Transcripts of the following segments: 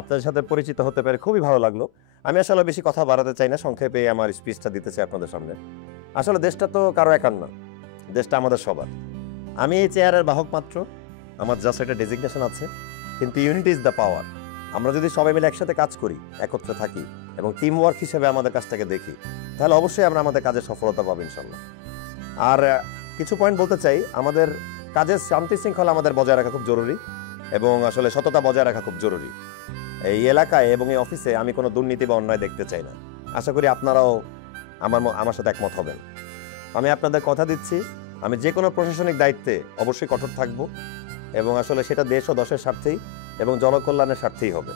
আপনাদের সাথে পরিচিত হতে পেরে খুবই ভালো লাগলো। আমি আসলে বেশি কথা বাড়াতে চাই না, সংক্ষেপে আমার স্পিচটা দিতে চাই আপনাদের সামনে। আসলে দেশটা তো কারো একার না, দেশটা আমাদের সবার। আমি এই চেয়ারের বাহক মাত্র, আমার জাস্ট একটা ডেজিগনেশন আছে, কিন্তু ইউনিটি ইজ দ্য পাওয়ার। আমরা যদি সবাই মিলে একসাথে কাজ করি, একত্রে থাকি এবং টিম ওয়ার্ক হিসেবে আমাদের কাজটাকে দেখি, তাহলে অবশ্যই আমরা আমাদের কাজে সফলতা পাবো ইনশাল্লাহ। আর কিছু পয়েন্ট বলতে চাই, আমাদের কাজের শান্তি শৃঙ্খলা আমাদের বজায় রাখা খুব জরুরি এবং আসলে সততা বজায় রাখা খুব জরুরি। এই এলাকায় এবং এই অফিসে আমি কোনো দুর্নীতি বা অন্যায় দেখতে চাই না। আশা করি আপনারাও আমার সাথে একমত হবেন। আমি আপনাদের কথা দিচ্ছি, আমি যে কোনো প্রশাসনিক দায়িত্বে অবশ্যই কঠোর থাকব এবং আসলে সেটা দেশ ও দশের স্বার্থেই এবং জনকল্যাণের স্বার্থেই হবে।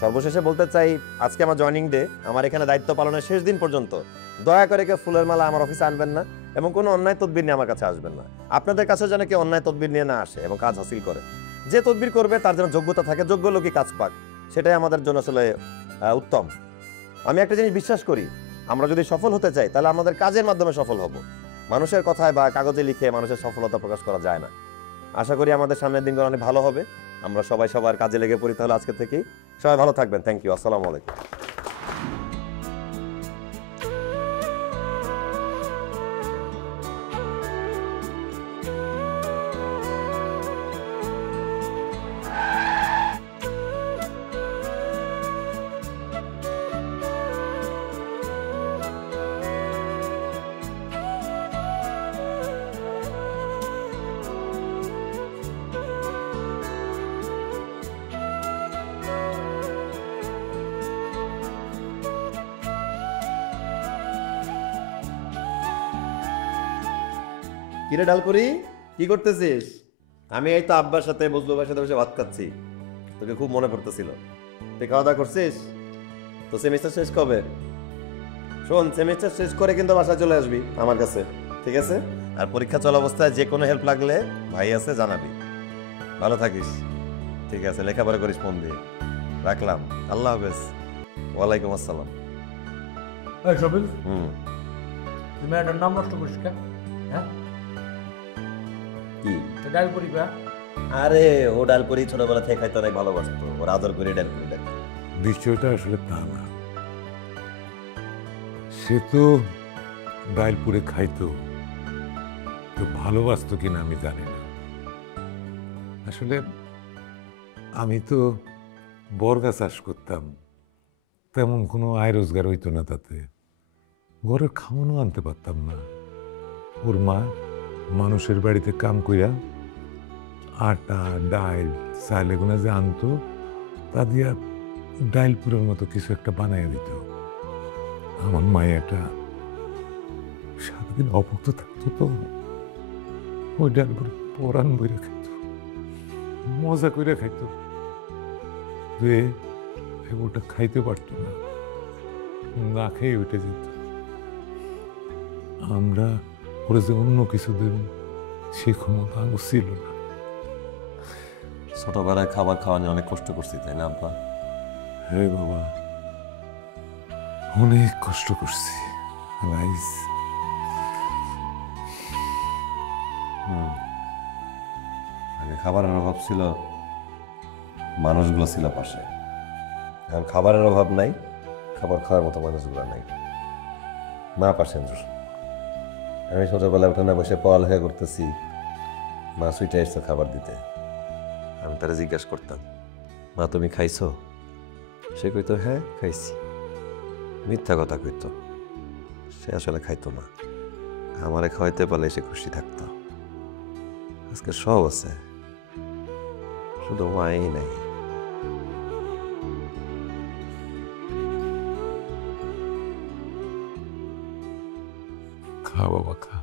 সর্বশেষে বলতে চাই, আজকে আমার জয়নিং ডে, আমার এখানে দায়িত্ব পালনের শেষ দিন পর্যন্ত দয়া করে কেউ ফুলের মালা আমার অফিসে আনবেন না এবং কোনো অন্যায় তদবির নিয়ে আমার কাছে আসবেন না। আপনাদের কাছে যেন কেউ অন্যায় তদবির নিয়ে না আসে এবং কাজ হাসিল করে। যে তদবির করবে তার যেন যোগ্যতা থাকে, যোগ্য লোকই কাজ পাক, সেটাই আমাদের জন্য আসলে উত্তম। আমি একটা জিনিস বিশ্বাস করি, আমরা যদি সফল হতে চাই তাহলে আমাদের কাজের মাধ্যমে সফল হব, মানুষের কথায় বা কাগজে লিখে মানুষের সফলতা প্রকাশ করা যায় না। আশা করি আমাদের সামনের দিনগুলো অনেক ভালো হবে, আমরা সবাই সবার কাজে লেগে পড়ি। তাহলে আজকে থেকেই সবাই ভালো থাকবেন। Thank you. আসসালামু আলাইকুম। কিরে ডালপুরি, কি করতেছিস? আমি এই তো আব্বার সাথে বজলু ভাইয়ের সাথে বসে ভাত খাচ্ছি, তোকে খুব মনে পড়তেছিল। তুই খাওয়া দাওয়া করছিস? তো সেমিস্টার শেষ কবে? শোন, সেমিস্টার শেষ করে কিন্তু বাসায় চলে আসবি আমার কাছে, ঠিক আছে? আর পরীক্ষা চলা অবস্থায় যে কোনো হেল্প লাগলে ভাই আছে, জানাবি। ভালো থাকিস, ঠিক আছে? লেখাপড়া করিস মন দিয়ে। রাখলাম, আল্লাহ হাফেজ। ওয়ালাইকুম আসসালাম। তুমি একটা নাম নষ্ট করিস কেন? হ্যাঁ, কি ডালপুরি বা? আরে ও ডালপুরি ছোটবেলা থেকে খাইতে অনেক ভালোবাসতো, ওর আদর করে ডালপুরি ডাকে। বিষয়টা আসলে তা না, সে তো ডালপুরে খাইতো, তো ভালোবাসতো কিনা আমি জানি না। আসলে আমি তো বর্গা চাষ করতাম, তেমন কোনো আয় রোজগার হইতো না, তাতে ঘরের খাওয়ানো আনতে পারতাম না। ওর মা মানুষের বাড়িতে কাম কইরা আটা ডাইল চাল এগুলো যে আনতো, তা দিয়া ডাইলপুরের মতো কিছু একটা বানাইয়া দিত। আমার মায়েটা সারাদিন অভুক্ত থাকতো, তো ওই ডালপুরে পরাণ বইরা খাইত, মজা করে খাইত। ওটা খাইতে পারতো না, না খেয়ে উঠে যেত। আমরা ওরা যে অন্য কিছু দেব সে ক্ষমতা আমার ছিল না। ছোটবেলায় খাবার খাওয়া নিয়ে অনেক কষ্ট করছি, তাই না আব্বা? হ্যাঁ বাবা, অনেক কষ্ট করছি। রাইস। আগে খাবারের অভাব ছিল, মানুষগুলো ছিল পাশে। এখন খাবারের অভাব নাই, খাবার খাওয়ার মতো মানুষগুলো নাই। মা পাশে। আমি ছোটবেলায় উঠানে বসে পড়ালেখা করতেছি, মা সুইটা এসছে খাবার দিতে। আমি তারা জিজ্ঞাসা করতাম, মা তুমি খাইছো? সে কইতো হ্যাঁ খাইছি। মিথ্যা কথা কইতো, সে আসলে খাইতো না। আমারে খাওয়াইতে পারলে সে খুশি থাকতো। আজকে সব আছে, শুধু মাই নাই। খা বাবা খা।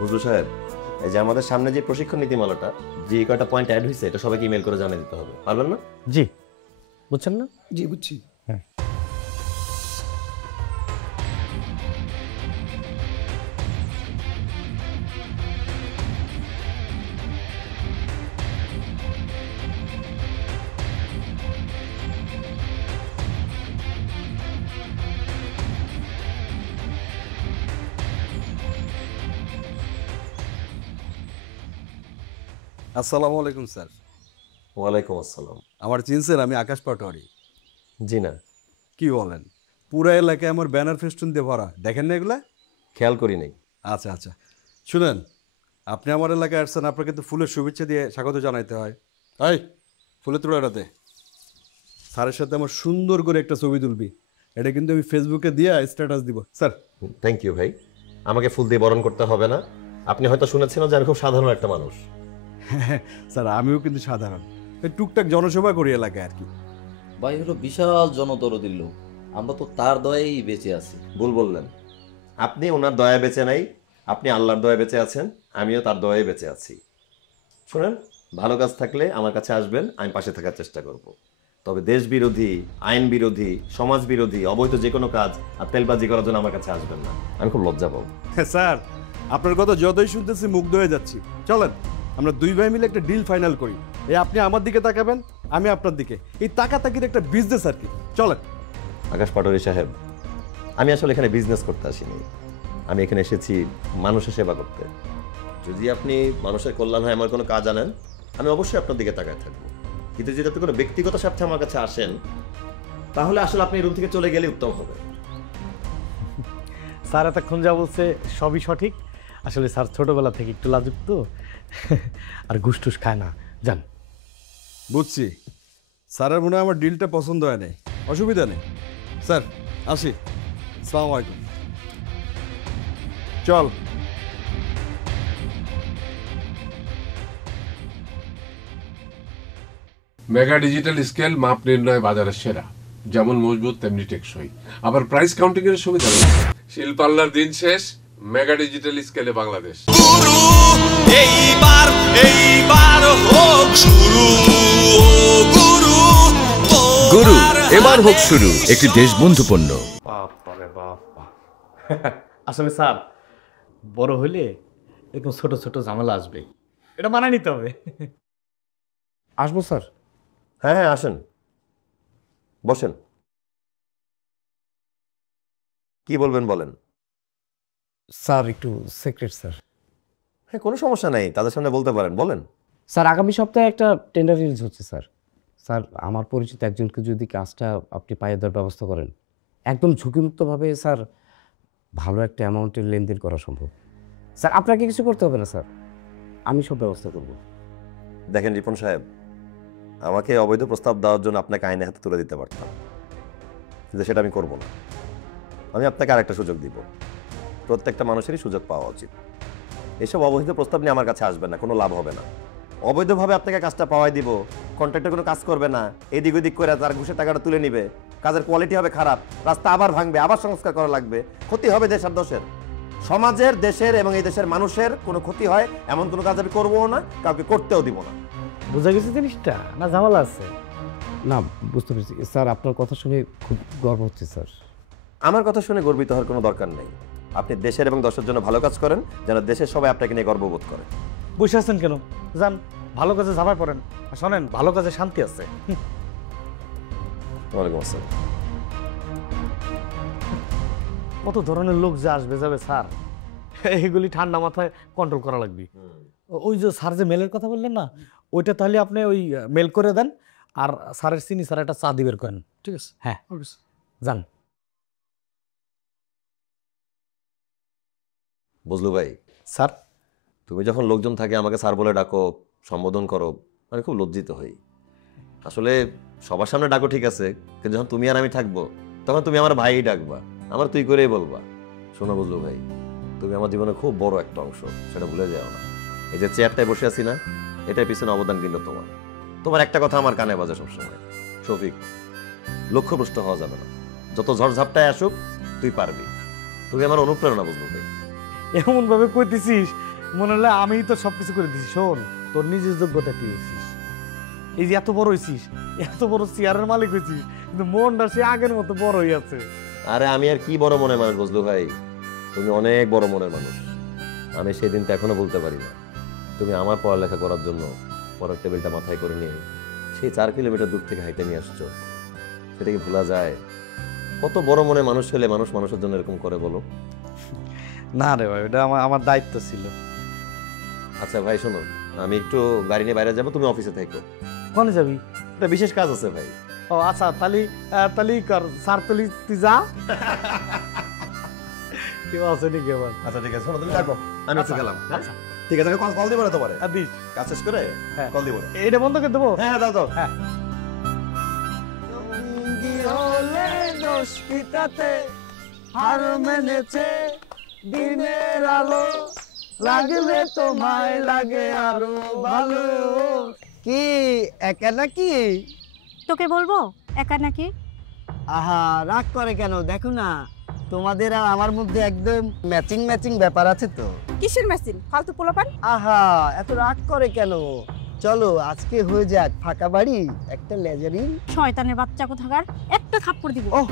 হুজুর সাহেব, এই যে আমাদের সামনে যে প্রশিক্ষণ নীতিমালাটা, যে কয়টা পয়েন্ট অ্যাড হয়েছে, এটা সবাইকে ইমেল করে জানিয়ে দিতে হবে, পারবেন না? জি, বুঝছেন না? জি বুঝছি। আসসালামু আলাইকুম স্যার। ওয়ালাইকুম আসসালাম। আমার চিনছেন? আমি আকাশ পাটোয়ারি। জি না, কি বলেন, পুরো এলাকায় আমার ব্যানার ফেস্টুন দিয়ে ভরা, দেখেন না এগুলা? খেয়াল করি নাই। আচ্ছা আচ্ছা, শুনেন, আপনি আমার এলাকায় আসছেন, আপনাকে তো ফুলের শুভেচ্ছা দিয়ে স্বাগত জানাইতে হয়। তাই ফুলের তোড়াটাতে স্যারের সাথে আমার সুন্দর করে একটা ছবি তুলবি, এটা কিন্তু আমি ফেসবুকে দিয়ে স্ট্যাটাস দিব। স্যার থ্যাংক ইউ ভাই, আমাকে ফুল দিয়ে বরণ করতে হবে না। আপনি হয়তো শুনেছেন যে আমি খুব সাধারণ একটা মানুষ। স্যার আমিও কিন্তু সাধারণ, এই টুকটাক জনসভা করি এলাকায় আর কি। ভাই হলো বিশাল জনদরদির লোক, আমরা তো তার দয়াই বেঁচে আছি। ভুল বললেন, আপনি ওনার দয়া বেঁচে নাই, আপনি আল্লাহর দয়া বেঁচে আছেন, আমিও তার দয়ায় বেঁচে আছি। শুনেন, ভালো কাজ থাকলে আমার কাছে আসবেন, আমি পাশে থাকার চেষ্টা করব। তবে দেশ বিরোধী, আইন বিরোধী, সমাজ বিরোধী, অবৈধ যে কোনো কাজ আর তেলবাজি করার জন্য আমার কাছে আসবেন না, আমি খুব লজ্জা পাবো। স্যার আপনার কথা যতই শুনতেছি মুগ্ধ হয়ে যাচ্ছি। চলেন আমরা দুই ভাই মিলে একটা ডিল ফাইনাল করি। এই আপনি আমার দিকে তাকাবেন, আমি আপনার দিকে, এই তাকাতাকির একটা বিজনেস আর কি। চলেন। আকাশ পাটোয়ারি সাহেব, আমি আসলে এখানে বিজনেস করতে আসিনি, আমি এখানে এসেছি মানুষের সেবা করতে। যদি আপনি মানুষের কল্যাণ হয় আমার কোনো কাজ আনেন, আমি অবশ্যই আপনার দিকে তাকায় থাকবো। কিন্তু যদি আপনি কোনো ব্যক্তিগত স্বার্থে আমার কাছে আসেন, তাহলে আসলে আপনি রুম থেকে চলে গেলে উত্তম হবে। স্যার এতক্ষণ যা বলছে সবই সঠিক। আসলে স্যার ছোটবেলা থেকে একটু লাজুক তো, আর ঘুষটুস খায় না, জান। বুঝছি, স্যারের মনে হয় আমার ডিলটা পছন্দ হয় নাই, অসুবিধা নেই। স্যার আসি, আসসালামু আলাইকুম। চল। মেগা ডিজিটাল স্কেল মাপ নির্ণয় বাজারের সেরা, যেমন মজবুত তেমনি টেকসই, আবার প্রাইস কাউন্টিং এর সুবিধা রয়েছে। শিল্পাল্লার দিন শেষ, মেগা ডিজিটাল স্কেলে বাংলাদেশ। গুরু এবার হোক শুরু, একটি দেশবন্ধু পণ্য। বাপরে বাপ, আসলে স্যার বড় হইলে এরকম ছোট ছোট ঝামেলা আসবে, এটা মানায় নিতে হবে। আসবো স্যার? হ্যাঁ হ্যাঁ, আসেন, বসেন। কি বলবেন বলেন। স্যার একটু সিক্রেট স্যার। হ্যাঁ, কোনো সমস্যা নাই, তাদের সামনে বলতে পারেন, বলেন। স্যার আগামী সপ্তাহে একটা টেন্ডার রিলিজ হচ্ছে স্যার। স্যার আমার পরিচিত একজনকে যদি কাজটা আপনি পাইয়ে দেওয়ার ব্যবস্থা করেন, একদম ঝুঁকিমুক্তভাবে স্যার ভালো একটা অ্যামাউন্টের লেনদেন করা সম্ভব। স্যার আপনাকে কিছু করতে হবে না স্যার, আমি সব ব্যবস্থা করব। দেখেন রিপন সাহেব, আমাকে অবৈধ প্রস্তাব দেওয়ার জন্য আপনাকে আইনে হাতে তুলে দিতে পারতাম, কিন্তু সেটা আমি করব না। আমি আপনাকে আরেকটা সুযোগ দিব। প্রত্যেকটা মানুষেরই সুযোগ পাওয়া উচিত। এসব অবৈধ প্রস্তাব নিয়ে আমার কাছে আসবে না, কোনো লাভ হবে না। অবৈধভাবে আপনাকে কাজটা পাওয়াই দিব, কন্ট্রাক্টর কোনো কাজ করবে না, এদিক ওদিক করে তার ঘুষের টাকাটা তুলে নিবে, কাজের কোয়ালিটি হবে খারাপ, রাস্তা আবার ভাঙবে, আবার সংস্কার করা লাগবে, ক্ষতি হবে দেশের দোষের, সমাজের, দেশের এবং এই দেশের মানুষের কোনো ক্ষতি হয় এমন কোনো কাজ আমি করবো না, কাউকে করতেও দিব না। বুঝা গেছে জিনিসটা না ঝামেলা আছে? না, বুঝতে পেরেছি স্যার, আপনার কথা শুনে খুব গর্ব হচ্ছে স্যার। আমার কথা শুনে গর্বিত হওয়ার কোনো দরকার নেই। আপনি দেশের এবং দশের জন্য ভালো কাজ করেন, যেন দেশের সবাই আপনাকে নিয়ে গর্ববোধ করে। বসে আছেন কেন? যান, ভালো কাজে ঝাঁপায় পড়েন। আর শোনেন, ভালো কাজে শান্তি আছে। ওয়ালাইকুম আসসালাম। কত ধরনের লোক যে আসবে যাবে স্যার, এগুলি ঠান্ডা মাথায় কন্ট্রোল করা লাগবে। ওই যে স্যার যে মেলের কথা বললেন না, ওইটা তাহলে আপনি ওই মেল করে দেন, আর স্যারের চিনি স্যার একটা চা দিবের করেন। ঠিক আছে, হ্যাঁ, যান। বুঝলু ভাই, স্যার, তুমি যখন লোকজন থাকে আমাকে স্যার বলে ডাকো, সম্বোধন করো, আমি খুব লজ্জিত হই। আসলে সবার সামনে ডাকো ঠিক আছে, কিন্তু যখন তুমি আর আমি থাকবো তখন তুমি আমার ভাই ডাকবা, আমার তুই করেই বলবা। শোনো বুঝলু ভাই, তুমি আমার জীবনে খুব বড় একটা অংশ, সেটা ভুলে যাও না। এই যে চেয়ারটায় বসে আছি না, এটার পিছনে অবদান কিন্তু তোমার। তোমার একটা কথা আমার কানে বাজে সবসময়, শফিক, লক্ষ্যভ্রষ্ট হওয়া যাবে না। যত ঝড়ঝাপটায় আসুক তুই পারবি। তুমি আমার অনুপ্রেরণা বুঝলু ভাই। এমন ভাবে কইতেছিস মনে হলে আমি তো সবকিছু করে দিছি। শোন, তোর নিজের যোগ্যতা তুই হয়েছিস, এই যে এত বড় হয়েছিস, এত বড় চেয়ারের মালিক হয়েছিস, কিন্তু মনটা সে আগের মতো বড় হয়ে আছে। আরে আমি আর কি বড় মনের মানুষ বুঝলু ভাই, তুমি অনেক বড় মনের মানুষ। আমি সেই দিনটা এখনো বলতে পারি না। তুমি আমার পড়ালেখা করার জন্য পড়ার টেবিলটা মাথায় করে নিয়ে সেই 4 কিলোমিটার দূর থেকে হাইটে নিয়ে আসছো, সেটা কি ভোলা যায়? কত বড় মনের মানুষ হলে মানুষ মানুষের জন্য এরকম করে বলো? না রে ভাই, ওটা আমার দায়িত্ব ছিল। আচ্ছা ভাই শোনো, আমি একটু গাড়ি নিয়ে বাইরে যাবো, তুমি অফিসে থাকো। কোনে যাবি? একটা বিশেষ কাজ আছে ভাই। ও আচ্ছা, তালি কর স্যার, তুই যা। কেউ আছে নাকি আবার? আচ্ছা ঠিক আছে, শোনো তুমি থাকো, আমি একটু গেলাম। আচ্ছা, ঠিক আছে, কল দিব না তোমারে, দিস। কাজ শেষ করে হ্যাঁ। কল দিব। এটা বন্ধ করে দেবো। হ্যাঁ দাও দাও। হ্যাঁ। হার মেনেছে দিনের আলো, লাগলে তোমায় লাগে আরো ভালো। কি একা নাকি? তোকে বলবো একা নাকি? আহা, রাগ করে কেন? দেখো না, তোমাদের আর আমার মধ্যে একদম ম্যাচিং ম্যাচিং ব্যাপার আছে তো। কিসের মেশিন? ফালতু পোলাপান। আহা, এত রাগ করে কেন? চলো আজকে হয়ে যাক ফাঁকা বাড়ি, একটা লেজারিন। শয়তানের বাচ্চা কোথাকার, একটা থাপ্পড় দিব। ওহ,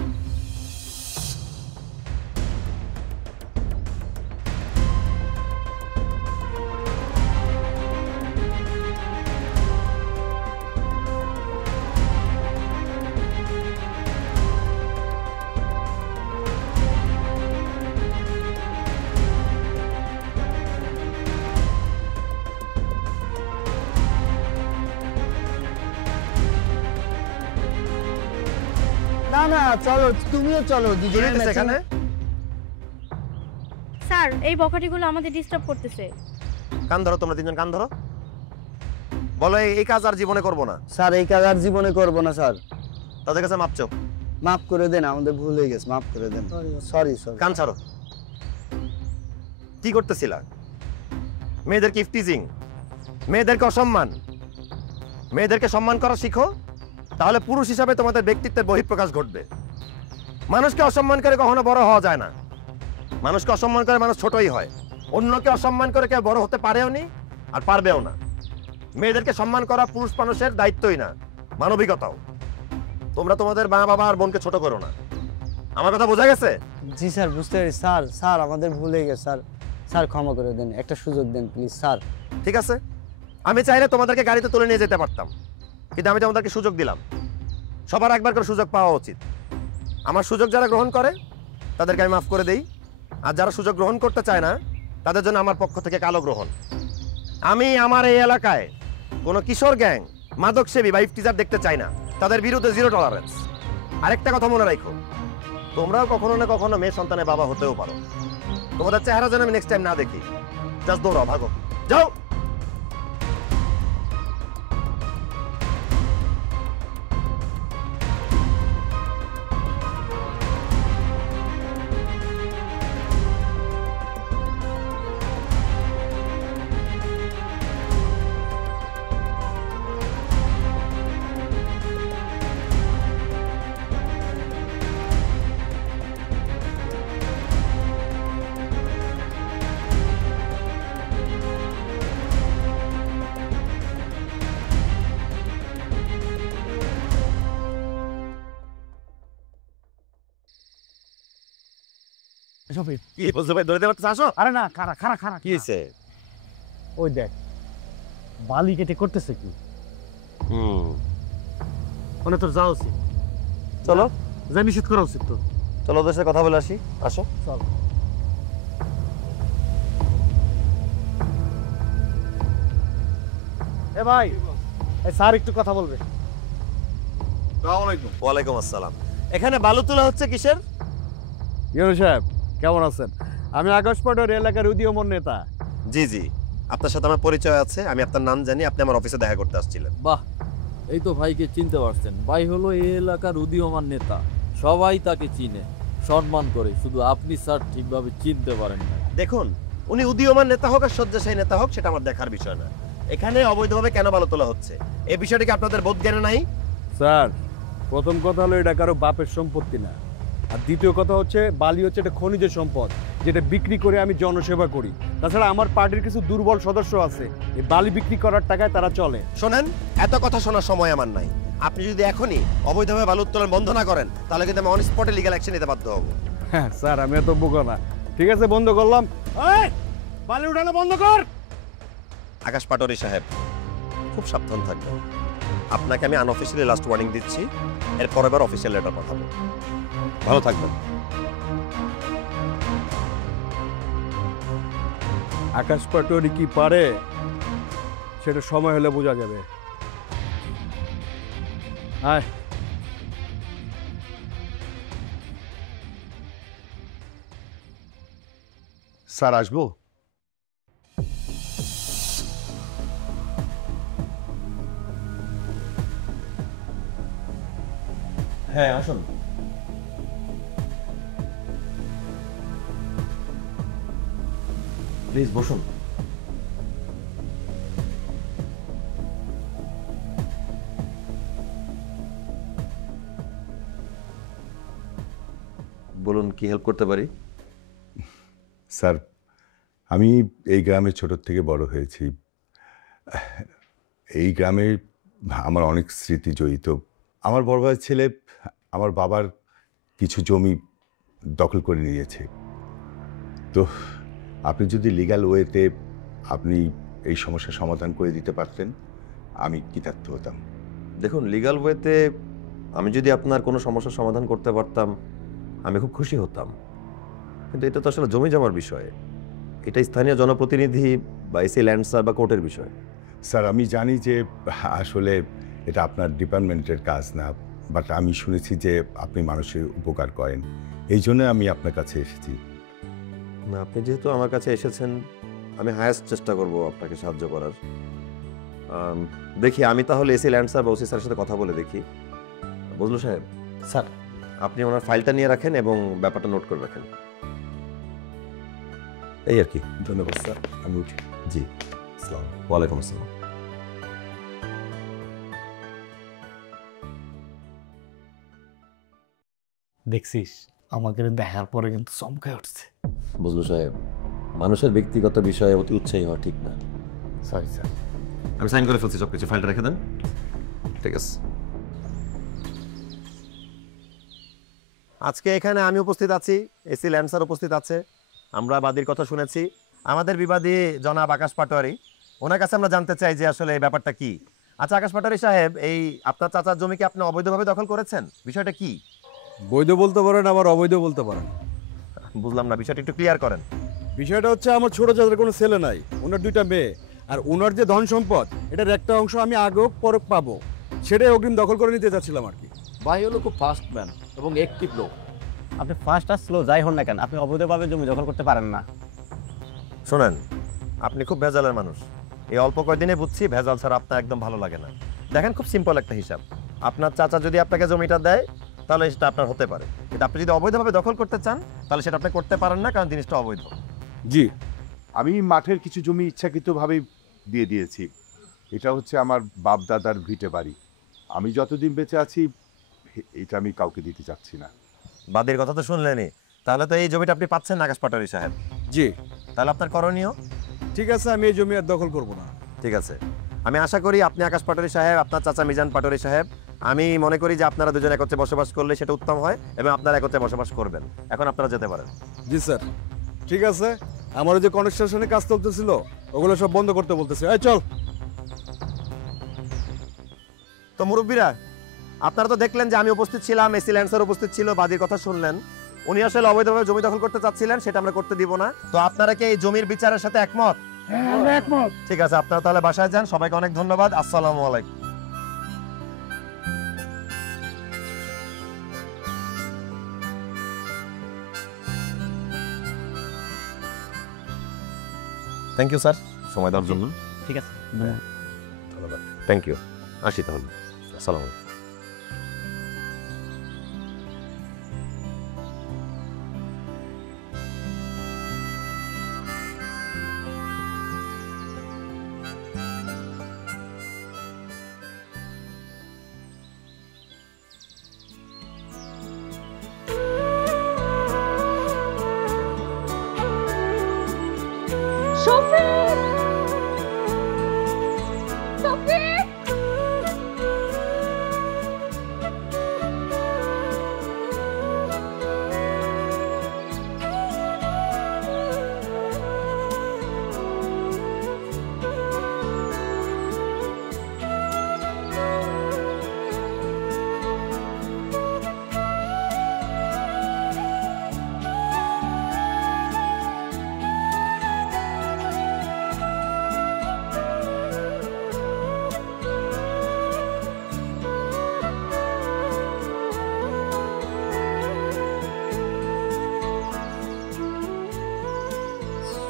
না না, চলো তুমিও চলো, দুজনে এখানে স্যার, এই বখাটিগুলো আমাদের ডিস্টার্ব করতেছে। কান ধরো, তোমরা তিনজন কান ধরো। বলো এই কাজ আর জীবনে করবো না। স্যার, এই কাজ আর জীবনে করবো না স্যার। তাদের কাছে মাপ চাও। মাফ করে দেন, আমাদের ভুল হয়ে গেছে, মাফ করে দেন। Sorry sorry. কান ছাড়ো। কি করতেছিলা? মেয়েদেরকে ইফটিজিং, মেয়েদেরকে অসম্মান। মেয়েদেরকে সম্মান করা শিখো, তাহলে পুরুষ হিসাবে তোমাদের ব্যক্তিত্বের বহিঃপ্রকাশ ঘটবে। মানুষকে অসম্মান করে কখনো বড় হওয়া যায় না। মানুষকে অসম্মান করে মানুষ ছোটই হয়। অন্যকে অসম্মান করে কেউ বড় হতে পারেও নি আর পারবেও না। মেয়েদেরকে সম্মান করা পুরুষ মানুষের দায়িত্বই না, মানবিকতাও। তোমরা তোমাদের মা বাবা আর বোনকে ছোট করো না। আমার কথা বোঝা গেছে? জি স্যার, বুঝতে পারি স্যার। স্যার, আমাদের ভুল হয়ে গেছে স্যার। স্যার, ক্ষমা করে দেন, একটা সুযোগ দেন প্লিজ স্যার। ঠিক আছে, আমি চাইলে তোমাদেরকে গাড়িতে তুলে নিয়ে যেতে পারতাম, কিন্তু আমি তোমাদেরকে সুযোগ দিলাম। সবার একবার করে সুযোগ পাওয়া উচিত। আমার সুযোগ যারা গ্রহণ করে তাদেরকে আমি মাফ করে দেই, আর যারা সুযোগ গ্রহণ করতে চায় না তাদের জন্য আমার পক্ষ থেকে কালো গ্রহণ। আমি আমার এই এলাকায় কোনো কিশোর গ্যাং, মাদক সেবী বা ইফটিজার দেখতে চাই না। তাদের বিরুদ্ধে 0 টলারেন্স। আরেকটা কথা মনে রাখো, তোমরাও কখনো না কখনো মেয়ে সন্তানের বাবা হতেও পারো। তোমাদের চেহারা যেন আমি নেক্সট টাইম না দেখি। জাস্ট দৌড়াও, ভাগো, যাও। শফিক কি বলছো ভাই, ধরে পারতেছ? আসো। আরে না, খারা খারা খারা কি হয়েছে? ওই দেখ বালি কেটে করতেছে কি, মানে তোর যাওয়া উচিত। চলো যা, নিষেধ করা উচিত তো। চলো ওদের সাথে কথা বলে আসি, আসো। চল। এ ভাই, এই স্যার একটু কথা বলবে। ওয়ালাইকুম আসসালাম। এখানে বালু তোলা হচ্ছে কিসের? ইউনূস সাহেব কেমন আছেন? আমি আকাশ পাটোয়ার এলাকার উদীয়মান নেতা। জি জি, আপনার সাথে আমার পরিচয় আছে, আমি আপনার নাম জানি, আপনি আমার অফিসে দেখা করতে আসছিলেন। বাহ, এই তো ভাইকে চিনতে পারছেন। ভাই হলো এই এলাকার উদীয়মান নেতা, সবাই তাকে চিনে, সম্মান করে, শুধু আপনি স্যার ঠিকভাবে চিনতে পারেন না। দেখুন, উনি উদীয়মান নেতা হোক আর শয্যাশায়ী নেতা হোক, সেটা আমার দেখার বিষয় না। এখানে অবৈধভাবে কেন বালু তোলা হচ্ছে এই বিষয়টা কি আপনাদের বোধ জ্ঞানে নাই? স্যার, প্রথম কথা হলো এটা কারো বাপের সম্পত্তি না, আর দ্বিতীয় কথা হচ্ছে বালি হচ্ছে এটা খনিজ সম্পদ, যেটা বিক্রি করে আমি জনসেবা করি। তাছাড়া আমার পার্টির কিছু দুর্বল সদস্য আছে, এই বালি বিক্রি করার টাকায় তারা চলে। শোনেন, এত কথা শোনার সময় আমার নাই। আপনি যদি এখনই অবৈধভাবে বালু উত্তোলন বন্ধ না করেন, তাহলে কিন্তু আমি অন স্পটে লিগ্যাল অ্যাকশন নিতে বাধ্য হব। হ্যাঁ স্যার, আমি এত বোকা না। ঠিক আছে, বন্ধ করলাম। এই, বালি উঠানো বন্ধ কর। আকাশ পাটোয়ারি সাহেব, খুব সাবধান থাকবেন। আপনাকে আমি আনঅফিসিয়ালি লাস্ট ওয়ার্নিং দিচ্ছি, এরপর এবার অফিসিয়াল লেটার পাঠাবো। ভালো থাকবেন। আকাশ পাটোয়ারি কি পারে সেটা সময় হলে বোঝা যাবে। আয়। স্যার আসবো? হ্যাঁ আসুন। প্লিজ বসুন। বলুন, কি হেল্প করতে পারি? স্যার, আমি এই গ্রামে ছোট থেকে বড় হয়েছি। এই গ্রামে আমার অনেক স্মৃতি জড়িত। আমার বড় ভাইয়ের ছেলে আমার বাবার কিছু জমি দখল করে নিয়েছে। তো আপনি যদি লিগ্যাল ওয়েতে আপনি এই সমস্যার সমাধান করে দিতে পারতেন, আমি কৃতার্থ হতাম। দেখুন, লিগ্যাল ওয়েতে আমি যদি আপনার কোনো সমস্যার সমাধান করতে পারতাম, আমি খুব খুশি হতাম। কিন্তু এটা তো আসলে জমি জমার বিষয়, এটা স্থানীয় জনপ্রতিনিধি বা এসি ল্যান্ড সার বা কোর্টের বিষয়। স্যার, আমি জানি যে আসলে এটা আপনার ডিপার্টমেন্টের কাজ না, বাট আমি শুনেছি যে আপনি মানুষের উপকার করেন, এই জন্য আমি আপনার কাছে এসেছি। না, আপনি যেহেতু আমার কাছে এসেছেন, আমি হায়েস্ট চেষ্টা করব আপনাকে সাহায্য করার। দেখি, আমি তাহলে এসি ল্যান্ড সার বা ওসি স্যারের সাথে কথা বলে দেখি। বজলু সাহেব, স্যার আপনি ওনার ফাইলটা নিয়ে রাখেন এবং ব্যাপারটা নোট করে রাখেন, এই আর কি। ধন্যবাদ স্যার, আমি উঠি। জি, আসসালাম। ওয়ালাইকুম আসসালাম। দেখছিস, আমাকে দেখার পরে কিন্তু চমকায় উঠছে। বজলু সাহেব, মানুষের ব্যক্তিগত বিষয়ে অতি উৎসাহী হওয়া ঠিক না। Sorry sir. আমি সাইন করে ফেলছি, সব কিছু ফাইলটা রেখে দেন। ঠিক আছে। আজকে এখানে আমি উপস্থিত আছি, এসি ল্যান্ড স্যার উপস্থিত আছে, আমরা বাদীর কথা শুনেছি। আমাদের বিবাদী জনাব আকাশ পাটোয়ারি, ওনার কাছে আমরা জানতে চাই যে আসলে এই ব্যাপারটা কি। আচ্ছা আকাশ পাটোয়ারি সাহেব, এই আপনার চাচার জমি কি আপনি অবৈধভাবে দখল করেছেন? বিষয়টা কি? বৈধ বলতে পারেন, আবার অবৈধ বলতে পারেন। বুঝলাম না, বিষয়টা একটু ক্লিয়ার করেন। বিষয়টা হচ্ছে, আমার ছোট চাচার কোনো ছেলে নাই, ওনার দুইটা মেয়ে, আর ওনার যে ধন সম্পদ এটার একটা অংশ আমি আগেও পরে পাবো, সেটাই অগ্রিম দখল করে নিতে চাচ্ছিলাম আর কি। ভাই হলো খুব ফাস্ট ম্যান এবং অ্যাক্টিভ লোক। আপনি ফার্স্ট আর স্লো যাই হন না কেন, আপনি অবৈধভাবে জমি দখল করতে পারেন না। শোনেন, আপনি খুব ভেজালের মানুষ। এই অল্প কয়দিনে বুঝছি ভেজাল ছাড়া আপনার একদম ভালো লাগে না। দেখেন, খুব সিম্পল একটা হিসাব, আপনার চাচা যদি আপনাকে জমিটা দেয় তাহলে সেটা আপনার হতে পারে, কিন্তু আপনি যদি অবৈধভাবে দখল করতে চান তাহলে সেটা আপনি করতে পারেন না, কারণ জিনিসটা অবৈধ। জি, আমি মাঠের কিছু জমি ইচ্ছাকৃতভাবেই দিয়ে দিয়েছি। এটা হচ্ছে আমার বাপ দাদার ভিটে বাড়ি। আমি যতদিন বেঁচে আছি এটা আমি কাউকে দিতে চাচ্ছি না। বাদীর কথা তো শুনলেনই, তাহলে তো এই জমিটা আপনি পাচ্ছেন না আকাশ পাটোয়ারি সাহেব। জি। তাহলে আপনার করণীয়? ঠিক আছে, আমি এই জমি আর দখল করব না। ঠিক আছে, আমি আশা করি আপনি আকাশ পাটোয়ারি সাহেব, আপনার চাচা মিজান পাটোয়ারি সাহেব, আমি মনে করি যে আপনারা দুজন একত্রে বসবাস করলে সেটা উত্তম হয় এবং আপনারা একত্রে বসবাস করবেন। এখন আপনারা যেতে পারেন। জি স্যার, ঠিক আছে। আমার ওই যে কনস্ট্রাকশনে কাজ চলতেছিল ওগুলো সব বন্ধ করতে বলতেছে। এই চল। তো মুরব্বীরা, আপনারা তো দেখলেন যে আমি উপস্থিত ছিলাম, এসি ল্যান্সার উপস্থিত ছিল, বাদীর কথা শুনলেন। উনি আসলে অবৈধভাবে জমি দখল করতে চাচ্ছিলেন, সেটা আমরা করতে দিব না। তো আপনারা কি এই জমির বিচারের সাথে একমত? একমত। ঠিক আছে, আপনারা তাহলে বাসায় যান। সবাইকে অনেক ধন্যবাদ। আসসালামু আলাইকুম। থ্যাংক ইউ স্যার, সময় দেওয়ার জন্য। ঠিক আছে। ধন্যবাদ। Thank you. আসি তাহলে। আসসালামু আলাইকুম।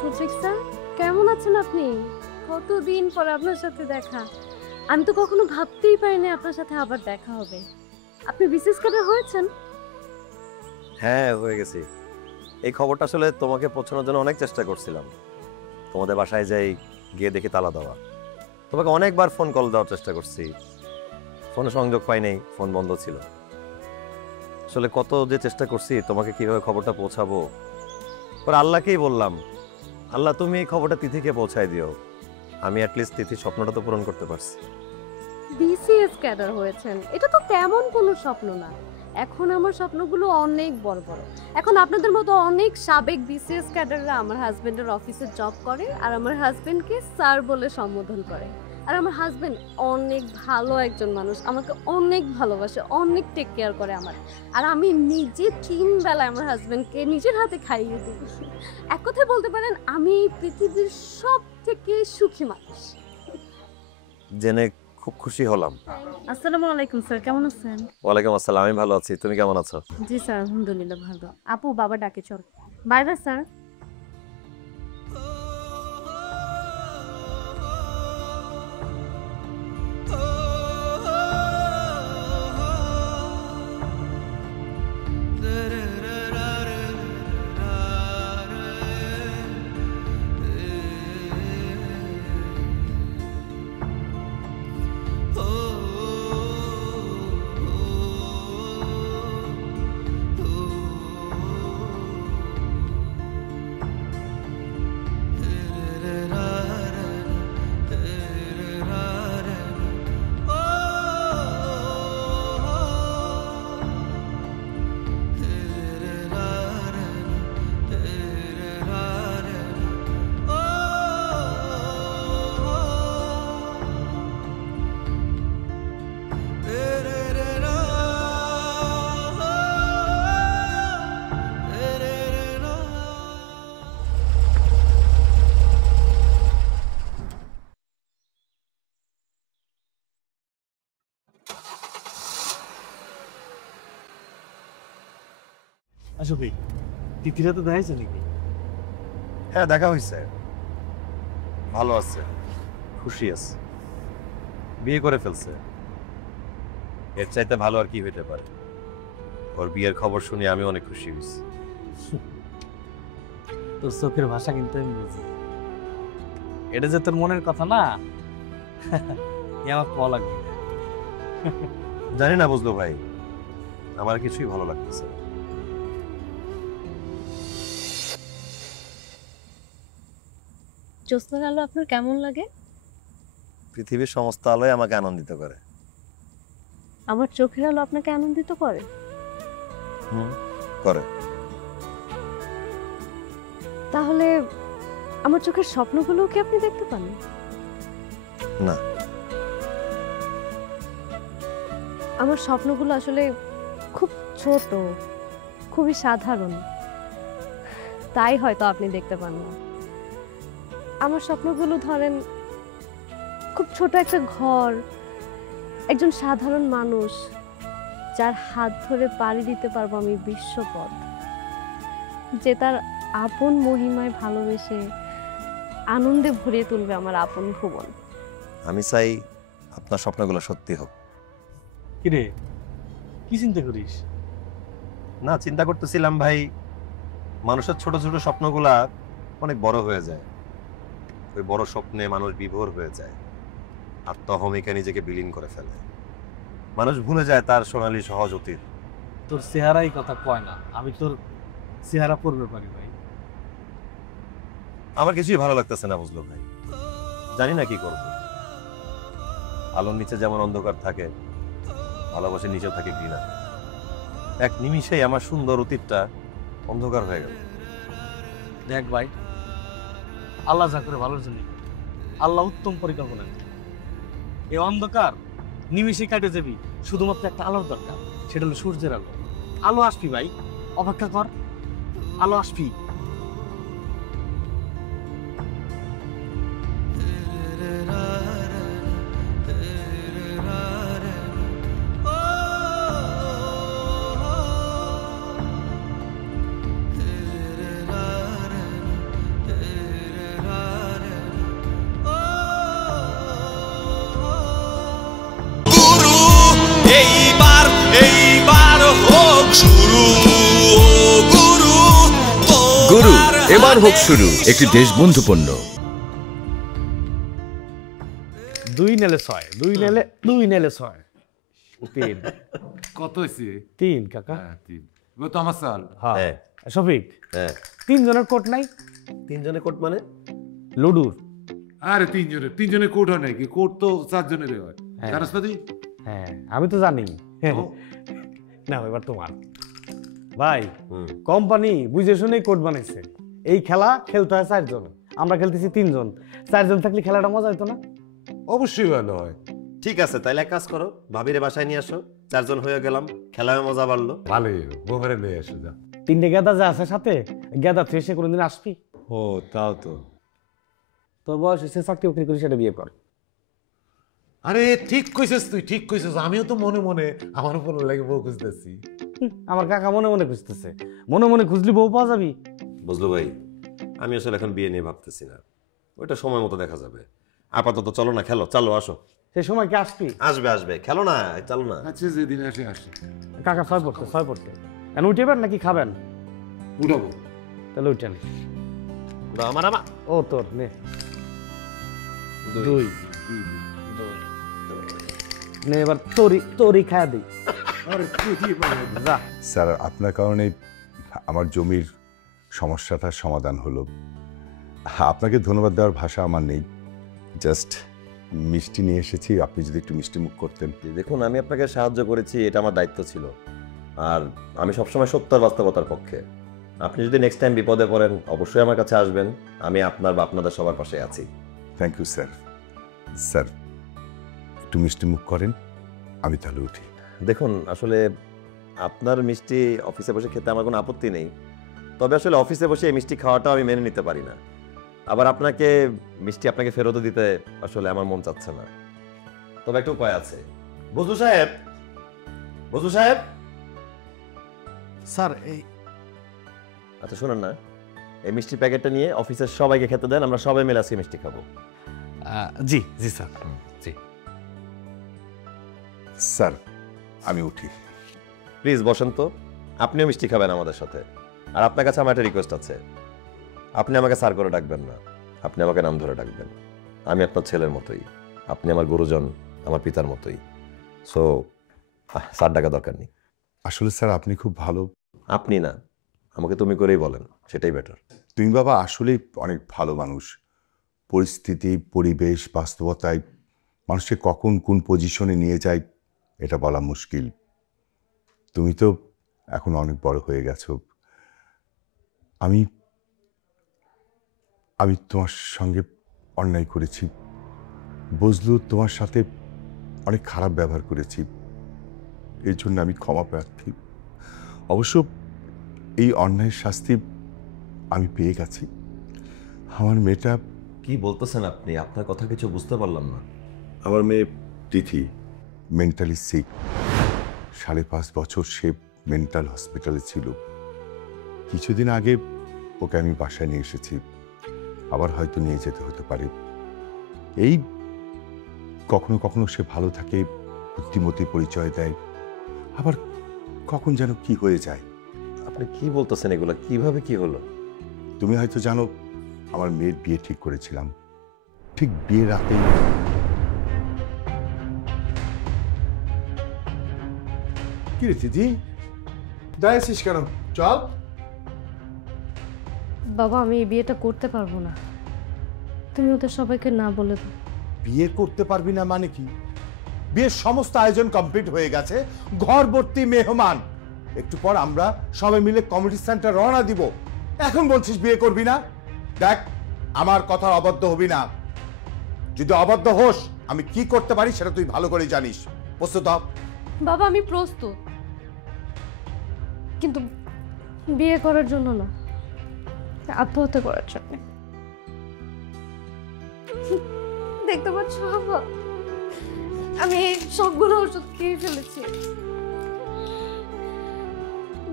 সুচিক স্যার, কেমন আছেন আপনি? কতদিন পর আপনার সাথে দেখা। আমি তো কখনো ভাবতেই পারিনি আপনার সাথে আবার দেখা হবে। আপনি বিসিএস ক্যাডার হয়েছেন? হ্যাঁ, হয়ে গেছি। এই খবরটা আসলে তোমাকে পৌঁছানোর জন্য অনেক চেষ্টা করছিলাম। তোমাদের বাসায় যাই, গিয়ে দেখি তালা দেওয়া। তোমাকে অনেকবার ফোন কল দেওয়ার চেষ্টা করছি, ফোনে সংযোগ পাই নাই, ফোন বন্ধ ছিল। আসলে কত যে চেষ্টা করছি তোমাকে কিভাবে খবরটা পৌঁছাবো, পরে আল্লাহকেই বললাম, আল্লাহ তুমি এই খবরটা তিথিকে পৌঁছায় দিও। আমি অ্যাটলিস্ট তিথির স্বপ্নটা তো পূরণ করতে পারছি। বিসিএস ক্যাডার হয়েছেন, এটা তো তেমন কোনো স্বপ্ন না। এখন আমার স্বপ্নগুলো অনেক বড় বড়। এখন আপনাদের মতো অনেক সাবেক বিসিএস ক্যাডাররা আমার হাজবেন্ডের অফিসে জব করে, আর আমার হাজবেন্ডকে স্যার বলে সম্বোধন করে। আর আমার হাজবেন্ড অনেক ভালো একজন মানুষ, আমাকে অনেক ভালোবাসে, অনেক টেক কেয়ার করে আমার। আর আমি নিজে 3 বেলা আমার হাজবেন্ডকে নিজের হাতে খাইয়ে দিই। এক কথায় বলতে পারেন আমি পৃথিবীর সব থেকে সুখী মানুষ। জেনে খুব খুশি হলাম। আসসালামু আলাইকুম স্যার, কেমন আছেন? ওয়ালাইকুম আসসালাম, আমি ভালো আছি। তুমি কেমন আছো? জি স্যার, আলহামদুলিল্লাহ ভালো। আপু, বাবা ডাকে, চল। Bye bye sir. আসো ভাই, তিথিরা তো দেখাইছে নাকি? হ্যাঁ, দেখা হয়েছে। ভালো আছে, খুশি আছে, বিয়ে করে ফেলছে। এর চাইতে ভালো আর কি হইতে পারে? ওর বিয়ের খবর শুনে আমি অনেক খুশি হয়েছি। তোর চোখের ভাষা কিন্তু আমি বুঝি। এটা যে তোর মনের কথা না, আমার ভালো লাগবে। জানি না বুঝলো ভাই, আমার কিছুই ভালো লাগতেছে না। জ্যোৎস্নার আলো আপনার কেমন লাগে? পৃথিবীর সমস্ত আলোয় আমাকে আনন্দিত করে। আমার চোখের আলো আপনাকে আনন্দিত করে? করে। তাহলে আমার চোখের স্বপ্নগুলো কি আপনি দেখতে পান? না। আমার স্বপ্নগুলো আসলে খুব ছোট, খুবই সাধারণ, তাই হয়তো আপনি দেখতে পান না। আমার স্বপ্নগুলো ধরেন খুব ছোট একটা ঘর, একজন সাধারণ মানুষ যার হাত ধরে পাড়ি দিতে পারবো আমি বিশ্বপথ, যে তার আপন মহিমায় ভালোবেসে আনন্দে ভরিয়ে তুলবে আমার আপন ভুবন। আমি চাই আপনার স্বপ্নগুলো সত্যি হোক। কিরে, কি চিন্তা করিস? না, চিন্তা করতেছিলাম ভাই, মানুষের ছোট ছোট স্বপ্নগুলা অনেক বড় হয়ে যায়। ওই বড় স্বপ্নে মানুষ বিভোর হয়ে যায়, আত্মহমিকা নিজেকে বিলীন করে ফেলে। মানুষ ভুলে যায় তার সোনালী সহজ অতীত। তোর চেহারাই কথা কয় না, আমি তোর চেহারা পড়বে পারি ভাই। আমার কিছুই ভালো লাগতেছে না বুঝলো ভাই, জানি না কি করব। আলোর নিচে যেমন অন্ধকার থাকে, ভালোবাসার নিচেও থাকে ঘৃণা। এক নিমিষেই আমার সুন্দর অতীতটা অন্ধকার হয়ে গেল। দেখ ভাই, আল্লাহ যা করে ভালোর জন্য, আল্লাহ উত্তম পরিকল্পনা। এই অন্ধকার নিমিষে কাটে যাবি, শুধুমাত্র একটা আলোর দরকার, সেটা হলো সূর্যের আলো। আলো আসবি ভাই, অপেক্ষা কর, আলো আসবি। গুরু এবার হোক শুরু, একটি দেশবন্ধু পণ্য। 2 নেলে 6, 2 নেলে 6, 3 কত হয়েছে? 3 কাকা। হ্যাঁ 3। এবার তো আমার সাল। হ্যাঁ শফিক, হ্যাঁ 3 জনের কোট নাই? 3 জনের কোট মানে? লুডুর। আরে 3 জনের কোট হয় নাকি? কোট তো 4 জনের হয়। জানাসপাতি? হ্যাঁ আমি তো জানি। না এবার তোমার ভাই, কোম্পানি বুঝে শুনেই কোড বানাইছে। এই খেলা খেলতে হয় 4 জন, আমরা খেলতেছি 3 জন। 4 জন থাকলে খেলাটা মজা হতো না? অবশ্যই ভালো হয়। ঠিক আছে, তাইলে এক কাজ করো, ভাবিরে বাসায় নিয়ে আসো, 4 জন হয়ে গেলাম, খেলায় মজা বাড়লো। ভালোই, বোমারে নিয়ে আসো যা। 3টে গেদা যা আছে সাথে, গেদা তুই এসে কোনোদিন আসবি? ও তাও তো। তোর বয়স এসে চাকরি বাকরি করি, সেটা বিয়ে কর। আরে ঠিক কইছিস তুই, ঠিক কইছিস। আমিও তো মনে মনে আমার উপর লাগে বউ খুঁজতেছি। আমার কাকা মনে মনে খুঁজতেছে, মনে মনে খুঁজলি বউ পাওয়া যাবি। বুঝলো ভাই, আমি আসলে এখন বিয়ে নিয়ে ভাবতেছি না, ওইটা সময় মতো দেখা যাবে। আপাতত চলো না, খেলো, চলো আসো। সেই সময় কি আসবি? আসবে আসবে, খেলো না, চলো না। আচ্ছা যেদিন আসে আসে। কাকা 6 পড়তে এখন উঠেবেন নাকি খাবেন? উঠাবো। তাহলে উঠেন। আমার ও তোর নে 2 নে, এবার তোরি খায়া দিই। যা। স্যার, আপনার কারণে আমার জমির সমস্যাটার সমাধান হলো। আপনাকে ধন্যবাদ দেওয়ার ভাষা আমার নেই। জাস্ট মিষ্টি নিয়ে এসেছি, আপনি যদি একটু মিষ্টি মুখ করতেন। দেখুন, আমি আপনাকে সাহায্য করেছি, এটা আমার দায়িত্ব ছিল। আর আমি সবসময় সত্য আর বাস্তবতার পক্ষে। আপনি যদি নেক্সট টাইম বিপদে পড়েন, অবশ্যই আমার কাছে আসবেন। আমি আপনার বা আপনাদের সবার পাশে আছি। Thank you sir. স্যার একটু মিষ্টি মুখ করেন, আমি তাহলে উঠি। দেখুন, আসলে আপনার মিষ্টি অফিসে বসে খেতে আমার কোনো আপত্তি নেই, তবে আসলে অফিসে বসে এই মিষ্টি খাওয়াটাও আমি মেনে নিতে পারি না। আবার আপনাকে মিষ্টি আপনাকে ফেরতও দিতে আসলে আমার মন চাচ্ছে না। তবে একটু উপায় আছে। বজু সাহেব, বজু সাহেব। স্যার এই আচ্ছা শুনুন না, এই মিষ্টির প্যাকেটটা নিয়ে অফিসের সবাইকে খেতে দেন, আমরা সবাই মিলে আজকে মিষ্টি খাবো। জি জি স্যার, জি। স্যার আমি উঠি। প্লিজ বসেন তো, আপনিও মিষ্টি খাবেন আমাদের সাথে। আর আপনার কাছে আমার একটা রিকোয়েস্ট আছে, আপনি আমাকে স্যার করে ডাকবেন না, আপনি আমাকে নাম ধরে ডাকবেন। আমি আপনার ছেলের মতোই, আপনি আমার গুরুজন, আমার পিতার মতোই। সো স্যার ডাকা দরকার নেই। আসলে স্যার আপনি খুব ভালো। আপনি না, আমাকে তুমি করেই বলেন, সেটাই বেটার। তুমি বাবা আসলেই অনেক ভালো মানুষ। পরিস্থিতি, পরিবেশ, বাস্তবতায় মানুষকে কখন কোন পজিশনে নিয়ে যায় এটা বলা মুশকিল। তুমি তো এখন অনেক বড় হয়ে গেছো। আমি তোমার সঙ্গে অন্যায় করেছি, বজলু তোমার সাথে অনেক খারাপ ব্যবহার করেছি, এই জন্য আমি ক্ষমা প্রার্থী। অবশ্য এই অন্যায়ের শাস্তি আমি পেয়ে গেছি। আমার মেয়েটা। কি বলতেছেন আপনি? আপনার কথা কিছু বুঝতে পারলাম না। আমার মেয়ে তিথি মেন্টালি সিক, 5.5 বছর সে মেন্টাল হসপিটালে ছিল। কিছুদিন আগে ওকে আমি বাসায় নিয়ে এসেছি, আবার হয়তো নিয়ে যেতে হতে পারে। এই কখনো কখনো সে ভালো থাকে, বুদ্ধিমতী পরিচয় দেয়, আবার কখন যেন কি হয়ে যায়। আপনি কি বলতেছেন এগুলো? কিভাবে কি হলো? তুমি হয়তো জানো, আমার মেয়ের বিয়ে ঠিক করেছিলাম, ঠিক বিয়ের রাতেই কি রে দিদি, দাঁড়িয়েছিস কেন? চল। বাবা আমি এই বিয়েটা করতে পারবো না, তুমি ওদের সবাইকে না বলে দাও। বিয়ে করতে পারবি না মানে কি? বিয়ের সমস্ত আয়োজন কমপ্লিট হয়ে গেছে, ঘর ভর্তি মেহমান। একটু পর আমরা সবাই মিলে কমিউনিটি সেন্টার রওনা দিব। এখন বলছিস বিয়ে করবি না? দেখ, আমার কথা অবাধ্য হবি না। যদি অবাধ্য হোস, আমি কি করতে পারি সেটা তুই ভালো করে জানিস। প্রস্তুত হ। বাবা আমি প্রস্তুত, কিন্তু বিয়ে করার জন্য না, আত্মহত্যা করার জন্য। দেখতে পাচ্ছ বাবা, আমি সবগুলো ওষুধ খেয়ে ফেলেছি।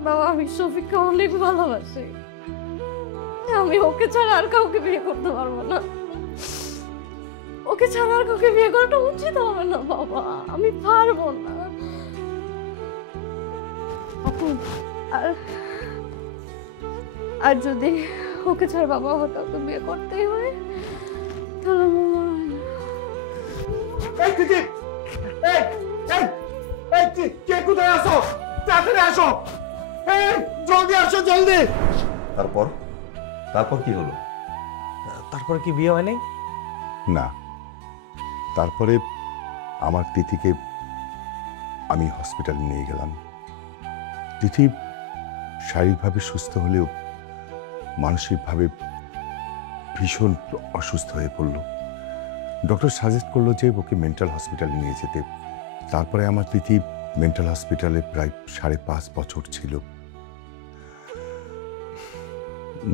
বাবা আমি শফিককে অনেক ভালোবাসি, আমি ওকে ছাড়া আর কাউকে বিয়ে করতে পারবো না। ওকে ছাড়া আর কাউকে বিয়ে করাটা উচিত হবে না বাবা, আমি পারবো না। আর যদি ওকে ছাড়া বাবা আমার কাউকে বিয়ে করতেই হয়, তাহলে এই দিদি, এই এই এই কে কোথায় আসো? তাড়াতাড়ি আসো, এই জলদি আসো, জলদি। তারপর কি হলো? তারপরে কি বিয়ে হয় নাই? না, তারপরে আমার তিথিকে আমি হসপিটালে নিয়ে গেলাম। তিথি শারীরিকভাবে সুস্থ হলেও মানসিকভাবে ভীষণ অসুস্থ হয়ে পড়ল। ডক্টর সাজেস্ট করলো যে ওকে মেন্টাল হসপিটালে নিয়ে যেতে। তারপরে আমার তিথি মেন্টাল হসপিটালে প্রায় 5.5 বছর ছিল।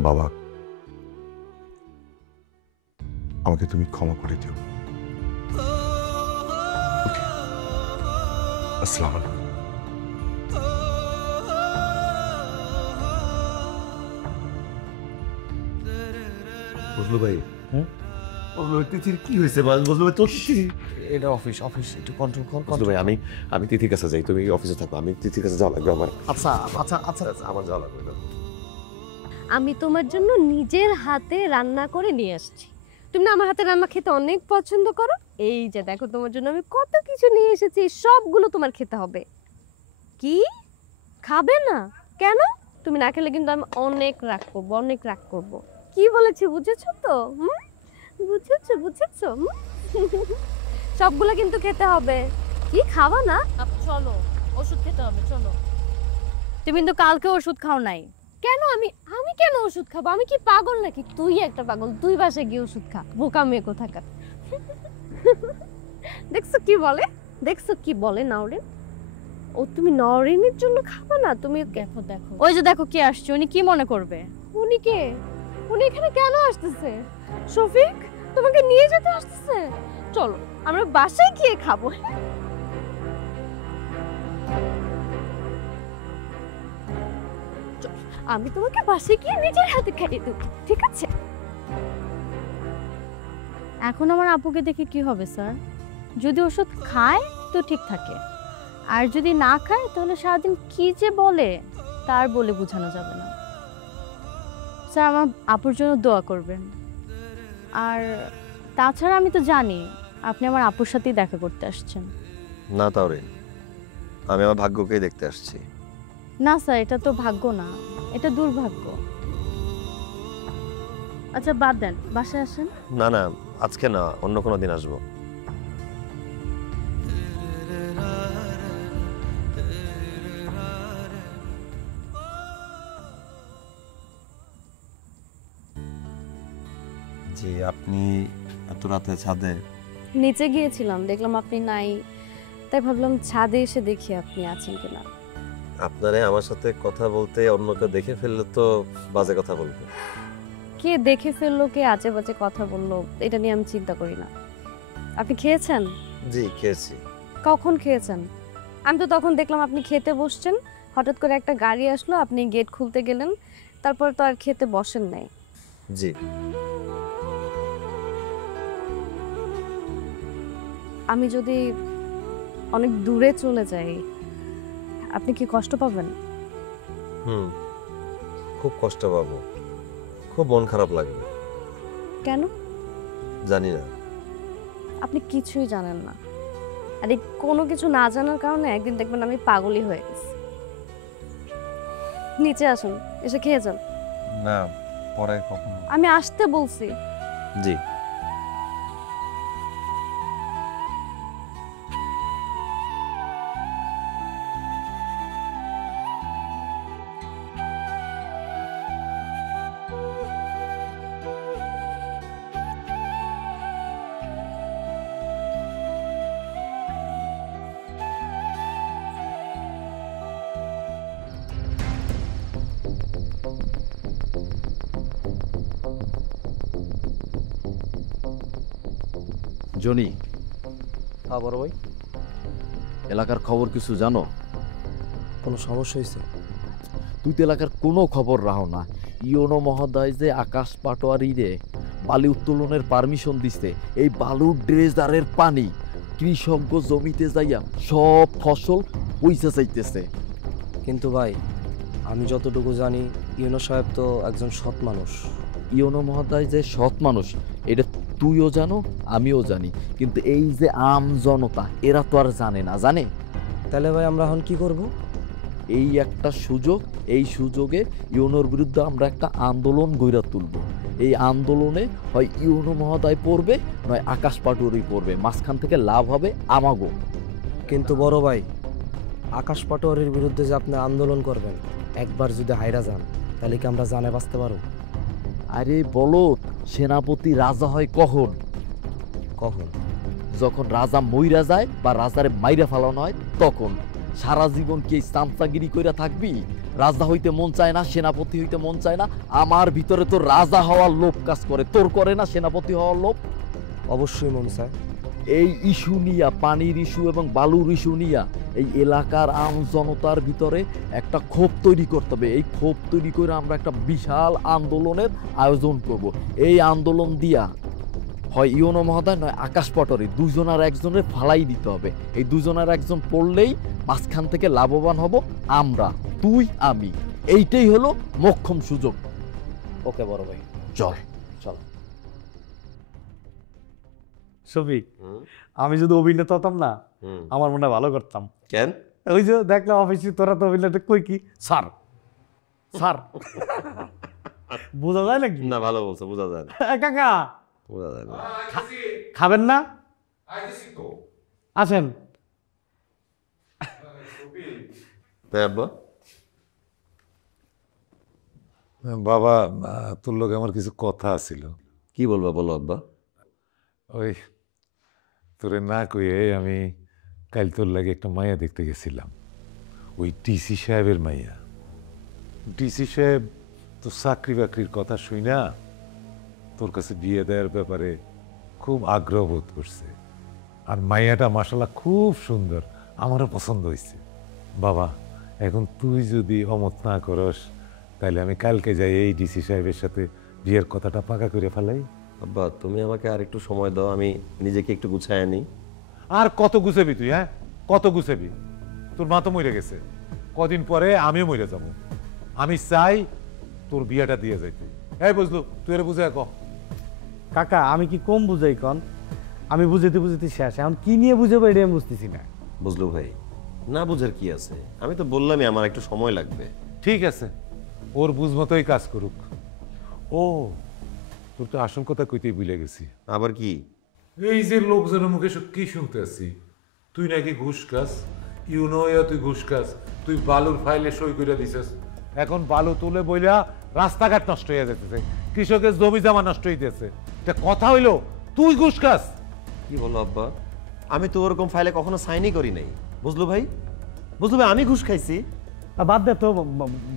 বাবা, আমাকে তুমি ক্ষমা করে দিও। আসসালামু আলাইকুম। বুঝলো ভাই? তিথির কি হয়েছে? বুঝলো ভাই, তোর এটা অফিস একটু কন্ট্রোল কর। বুঝলো ভাই, আমি তিথির কাছে যাই, তুমি অফিসে থাকো। আমি তিথির কাছে যাওয়া লাগবে আমার। আচ্ছা আচ্ছা আচ্ছা আমার যাওয়া লাগবে না। আমি তোমার জন্য নিজের হাতে রান্না করে নিয়ে আসছি। তুমি না আমার হাতে রান্না খেতে অনেক পছন্দ করো। এই যে দেখো, তোমার জন্য আমি কত কিছু নিয়ে এসেছি, সবগুলো তোমার খেতে হবে। কি খাবে না? কেন? তুমি না খেলে কিন্তু আমি অনেক রাগ করবো। কি বলেছি বুঝেছো তো? বুঝেছো? সবগুলো কিন্তু খেতে হবে। কি খাবা না? চলো, ওষুধ খেতে হবে, চলো। তুমি কিন্তু কালকে ওষুধ খাও নাই। কেন? আমি কেন ওষুধ খাবো? আমি কি পাগল নাকি? তুই একটা পাগল, তুই বাসায় গিয়ে ওষুধ খা, বোকা মেয়ে কোথাকার। দেখছো কি বলে নওরিন? ও তুমি নওরিনের জন্য খাবা না? তুমি দেখো ওই যে দেখো কি আসছে, উনি কি মনে করবে? উনি কে? উনি এখানে কেন আসতেছে? শফিক তোমাকে নিয়ে যেতে আসতেছে। চলো আমরা বাসায় গিয়ে খাবো। আমি তোমাকে বাসায় গিয়ে নিজের হাতে খাইয়ে দেবো, ঠিক আছে? এখন আমার আপুকে দেখে কি হবে স্যার? যদি ওষুধ খায় তো ঠিক থাকে, আর যদি না খায় তাহলে সারাদিন কি যে বলে তার বলে বোঝানো যাবে না। স্যার আমার আপুর জন্য দোয়া করবেন। আর তাছাড়া আমি তো জানি আপনি আমার আপুর সাথেই দেখা করতে আসছেন। না তাওরিন, আমি আমার ভাগ্যকেই দেখতে আসছি। না স্যার, এটা তো ভাগ্য না, এটা দুর্ভাগ্য। আচ্ছা বাদ দেন, বাসায় আসেন। না আজকে না, অন্য কোনো দিন আসবো। জি, আপনি এত রাতে ছাদে? নিচে গিয়েছিলাম, দেখলাম আপনি নাই, তাই ভাবলাম ছাদে এসে দেখি আপনি আছেন কিনা। আপনারে আমার সাথে কথা বলতে অন্য কেউ দেখে ফেললে তো বাজে কথা বলবে। কে দেখে ফেললো, কে আজে বাজে কথা বললো, এটা নিয়ে আমি চিন্তা করি না। আপনি খেয়েছেন? জি, খেয়েছি। কখন খেয়েছেন? আমি তো তখন দেখলাম আপনি খেতে বসছেন, হঠাৎ করে একটা গাড়ি আসলো, আপনি গেট খুলতে গেলেন, তারপর তো আর খেতে বসেন নাই। জি। আমি যদি অনেক দূরে চলে যাই, আপনি কি কষ্ট পাবেন? খুব কষ্ট পাবো, খুব মন খারাপ লাগবে। কেন? জানি না। আপনি কিছুই জানেন না, আর এই কোনো কিছু না জানার কারণে একদিন দেখবেন আমি পাগলই হয়ে গেছি। নিচে আসুন, এসে খেয়ে যান। না, পরে কখন? আমি আসতে বলছি। জি। জনি, হ্যাঁ বড় ভাই। এলাকার খবর কিছু জানো? কোনো সমস্যা হয়েছে? তুই তো এলাকার কোনো খবর রাখো না। ইওনো মহোদয় যে আকাশ পাটোয়ারি রে বালি উত্তোলনের পারমিশন দিচ্ছে, এই বালুর ড্রেজারের পানি কৃষক জমিতে যাইয়া সব ফসল পয়সা চাইতেছে। কিন্তু ভাই, আমি যতটুকু জানি ইউনো সাহেব তো একজন সৎ মানুষ। ইওনো মহোদয় যে সৎ মানুষ এটা তুইও জানো, আমিও জানি, কিন্তু এই যে আম জনতা এরা তো আর জানে না। জানে? তাহলে ভাই আমরা এখন কি করব? এই একটা সুযোগ, এই সুযোগে ইউনোর বিরুদ্ধে আমরা একটা আন্দোলন গড়ে তুলব। এই আন্দোলনে হয় ইউনো মহোদয় পড়বে, নয় আকাশ পাটোয়ারি পড়বে, মাঝখান থেকে লাভ হবে আমাগো। কিন্তু বড় ভাই, আকাশ পাটোয়ারির বিরুদ্ধে যে আপনি আন্দোলন করবেন, একবার যদি হাইরা যান তাহলে কি আমরা জানে বাঁচতে পারব? আরে বলত, সেনাপতি রাজা হয় কখন? কখন? যখন রাজা মইরা যায় বা রাজারে মাইরা ফেলানো হয় তখন। সারা জীবন কি চামচাগিরি কইরা থাকবি? রাজা হইতে মন চায় না, সেনাপতি হইতে মন চায় না। আমার ভিতরে তো রাজা হওয়ার লোভ কাজ করে, তোর করে না সেনাপতি হওয়ার লোভ? অবশ্যই মন চায়। এই ইস্যু নিয়া, পানির ইস্যু এবং বালুর ইস্যু নিয়া এই এলাকার আম জনতার ভিতরে একটা ক্ষোভ তৈরি করতে হবে। এই ক্ষোভ তৈরি করে আমরা একটা বিশাল আন্দোলনের আয়োজন করব। এই আন্দোলন দিয়া হয় ইওনো মহোদয় নয় আকাশ পাটোয়ারি, দুজনের একজনের ফালাই দিতে হবে। এই দুজনের একজন পড়লেই মাঝখান থেকে লাভবান হব আমরা, তুই আমি। এইটাই হলো মোক্ষম সুযোগ। ওকে বড় ভাই, চল চল। শফিক, আমি যদি অভিনেতা হতাম না, আমার মনে হয় ভালো করতাম। কেন? ওই যে দেখলাম অফিসে তোরা তো অভিনেতা, কই কি স্যার স্যার বোঝা যায় নাকি? না, ভালো বলছো, বোঝা যায় না। কাকা বোঝা যায় না। খাবেন না? আসেন। বাবা, তোর লোক আমার কিছু কথা ছিল। কি বলবা বলো আব্বা। ওই তোরে না কইয়ে আমি কাল তোর লাগে একটা মাইয়া দেখতে গেছিলাম, ওই ডিসি সাহেবের মাইয়া। ডিসি সাহেব তো চাকরি বাকরির কথা শুই না তোর কাছে বিয়ে দেওয়ার ব্যাপারে খুব আগ্রহ বোধ করছে। আর মাইয়াটা মাশাআল্লাহ খুব সুন্দর, আমারও পছন্দ হয়েছে। বাবা, এখন তুই যদি অমত না করস তাহলে আমি কালকে যাই এই ডিসি সাহেবের সাথে বিয়ের কথাটা পাকা করে ফেলাই। আব্বা, তুমি আমাকে আর একটু সময় দাও, আমি নিজেকে একটু গুছায় আনি। আর কত গুছাবি তুই? হ্যাঁ, কত গুছাবি? তোর মা তো মরে গেছে, কদিন পরে আমিও মরে যাব। আমি চাই তোর বিয়েটা দিয়ে যাইতে। এই বুঝলো, তুই এর বুঝে ক। কাকা, আমি কি কম বুঝাই কন? আমি বুঝাইতে বুঝাইতে শেষ, এখন কি নিয়ে বুঝাবো এটা আমি বুঝতেছি না। বুঝলো ভাই, না বুঝার কি আছে? আমি তো বললামই আমার একটু সময় লাগবে। ঠিক আছে, ওর বুঝ মতোই কাজ করুক। ও, তোর তো আসল কথা কইতেই ভুলে গেছি। আবার কি? এই যে লোকজনের মুখে সব কি শুনতে আছি, তুই নাকি ঘুষ খাস। ইউনো তুই ঘুষ খাস, তুই বালুর ফাইলে সই করে দিছিস। এখন বালু তুলে বইলা রাস্তাঘাট নষ্ট হয়ে যেতেছে, কৃষকের জমি জমা নষ্ট হইতেছে। এটা কথা হইলো তুই ঘুষ খাস? কি বলো আব্বা, আমি তো ওরকম ফাইলে কখনো সাইনই করি নাই। বুঝলো ভাই, বুঝলো ভাই, আমি ঘুষ খাইছি? বাদ দে তো,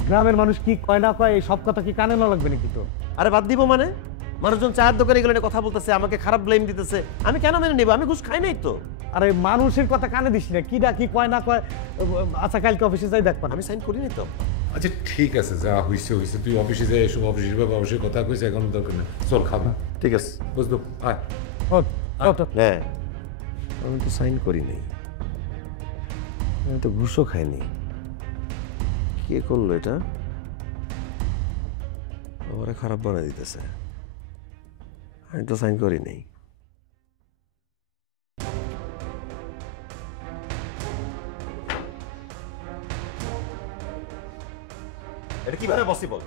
গ্রামের মানুষ কি কয় না কয় এই সব কথা কি কানে না লাগবে নাকি তো? আরে বাদ দিব মানে? মানুষজন চায়ের দোকানে গেলে কথা বলতেছে, আমাকে খারাপ ব্লেম দিতেছে, আমি কেন মেনে নিব? আমি ঘুষ খাই নাই তো। আরে মানুষের কথা কানে দিস না, কিডা কি কয় না কয়। আচ্ছা কালকে অফিসে যাই দেখবা। আমি সাইন করি নাই তো। আচ্ছা ঠিক আছে, যা হয়েছে হয়েছে, তুই অফিসে যাই, এসব অফিসের কথা কইছে, এখন দরকার নেই, চল খাবি। ঠিক আছে, বুঝলো, আয়। হ্যাঁ, আমি তো সাইন করি নাই, আমি তো ঘুষও খাইনি। কে করলো এটা? আমারে খারাপ বানাই দিতেছে, আমি তো সাইন করি নাই। এটা কিভাবে পসিবল?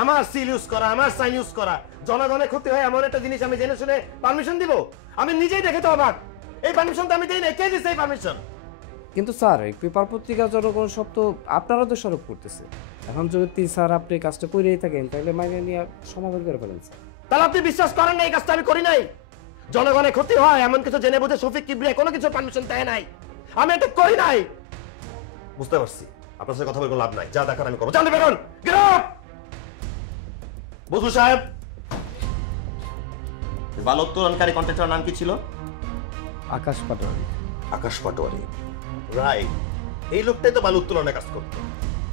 আমার সিল ইউজ করা, আমার সাইন ইউজ করা, জনগণের ক্ষতি হয় এমন একটা জিনিস আমি জেনে শুনে পারমিশন দিব? আমি নিজেই দেখে তো অবাক। এই পারমিশন তো আমি দেই নাই, কে দিছে এই পারমিশন? কিন্তু স্যার এই পেপার পত্রিকা জনগণ সব তো আপনারা দোষারোপ করতেছে। এখন যদি স্যার আপনি কাজটা করেই থাকেন তাহলে মাইনে নিয়ে সমাধান করে ফেলেন স্যার। তাহলে আপনি বিশ্বাস করেন না এই কাজটা আমি করি নাই? জনগণের ক্ষতি হয় এমন কিছু জেনে বুঝে শফিক কিবরিয়া কোনো কিছু পারমিশন দেয় নাই, আমি এটা করি নাই। বুঝতে পারছি, আপনার সাথে কথা বলে কোনো লাভ নাই, যা দেখার আমি করবো। জানতে পারুন বধু সাহেব, বালক উত্তোলনকারী কন্ট্রাক্টরের নাম কি ছিল? আকাশ পাটোয়ারি। আকাশ পাটোয়ারি, রাইট। এই লোকটাই তো বালু উত্তোলনের কাজ করতো,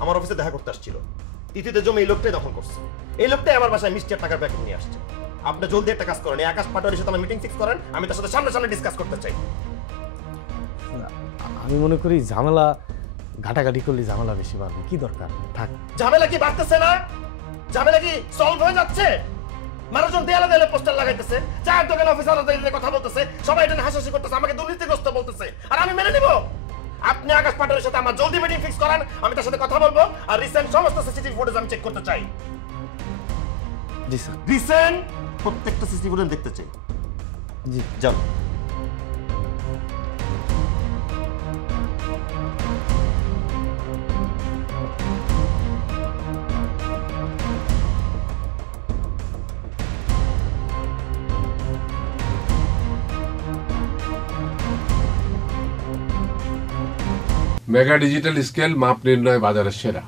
আমার অফিসে দেখা করতে আসছিল। তিথিতে জমি এই লোকটাই দখল করছে। এই লোকটাই আমার বাসায় মিষ্টি টাকার প্যাকেট নিয়ে আসছে। আপনি জলদি একটা কাজ করেন, এই আকাশ পাটোয়ারির সাথে আমার মিটিং ফিক্স করেন, আমি তার সাথে সামনে সামনে ডিসকাস করতে চাই। আমি মনে করি ঝামেলা ঘাটাঘাটি করলে ঝামেলা বেশি বাড়বে, কি দরকার? থাক। ঝামেলা কি বাড়তেছে না? ঝামেলা কি সলভ হয়ে যাচ্ছে? মানুষজন দেয়ালে দেয়ালে পোস্টার লাগাইতেছে, চায়ের দোকানে অফিসারদের কথা বলতেছে, সবাই এটা হাসাহাসি করতেছে, আমাকে দুর্নীতিগ্রস্ত বলতেছে, আর আমি মেনে নিব? আপনি আকাশ পাটোয়ারির সাথে আমার জলদি মিটিং ফিক্স করেন, আমি তার সাথে কথা বলবো, আর রিসেন্ট সমস্ত সিসিটিভি ফুটেজ আমি চেক করতে চাই। জি স্যার। রিসেন্ট প্রত্যেকটা সিসিটিভি ফুটেজ দেখতে চাই। জি যাও। মেগা ডিজিটাল স্কেল মাপ নির্ণয় বাজারের সেরা,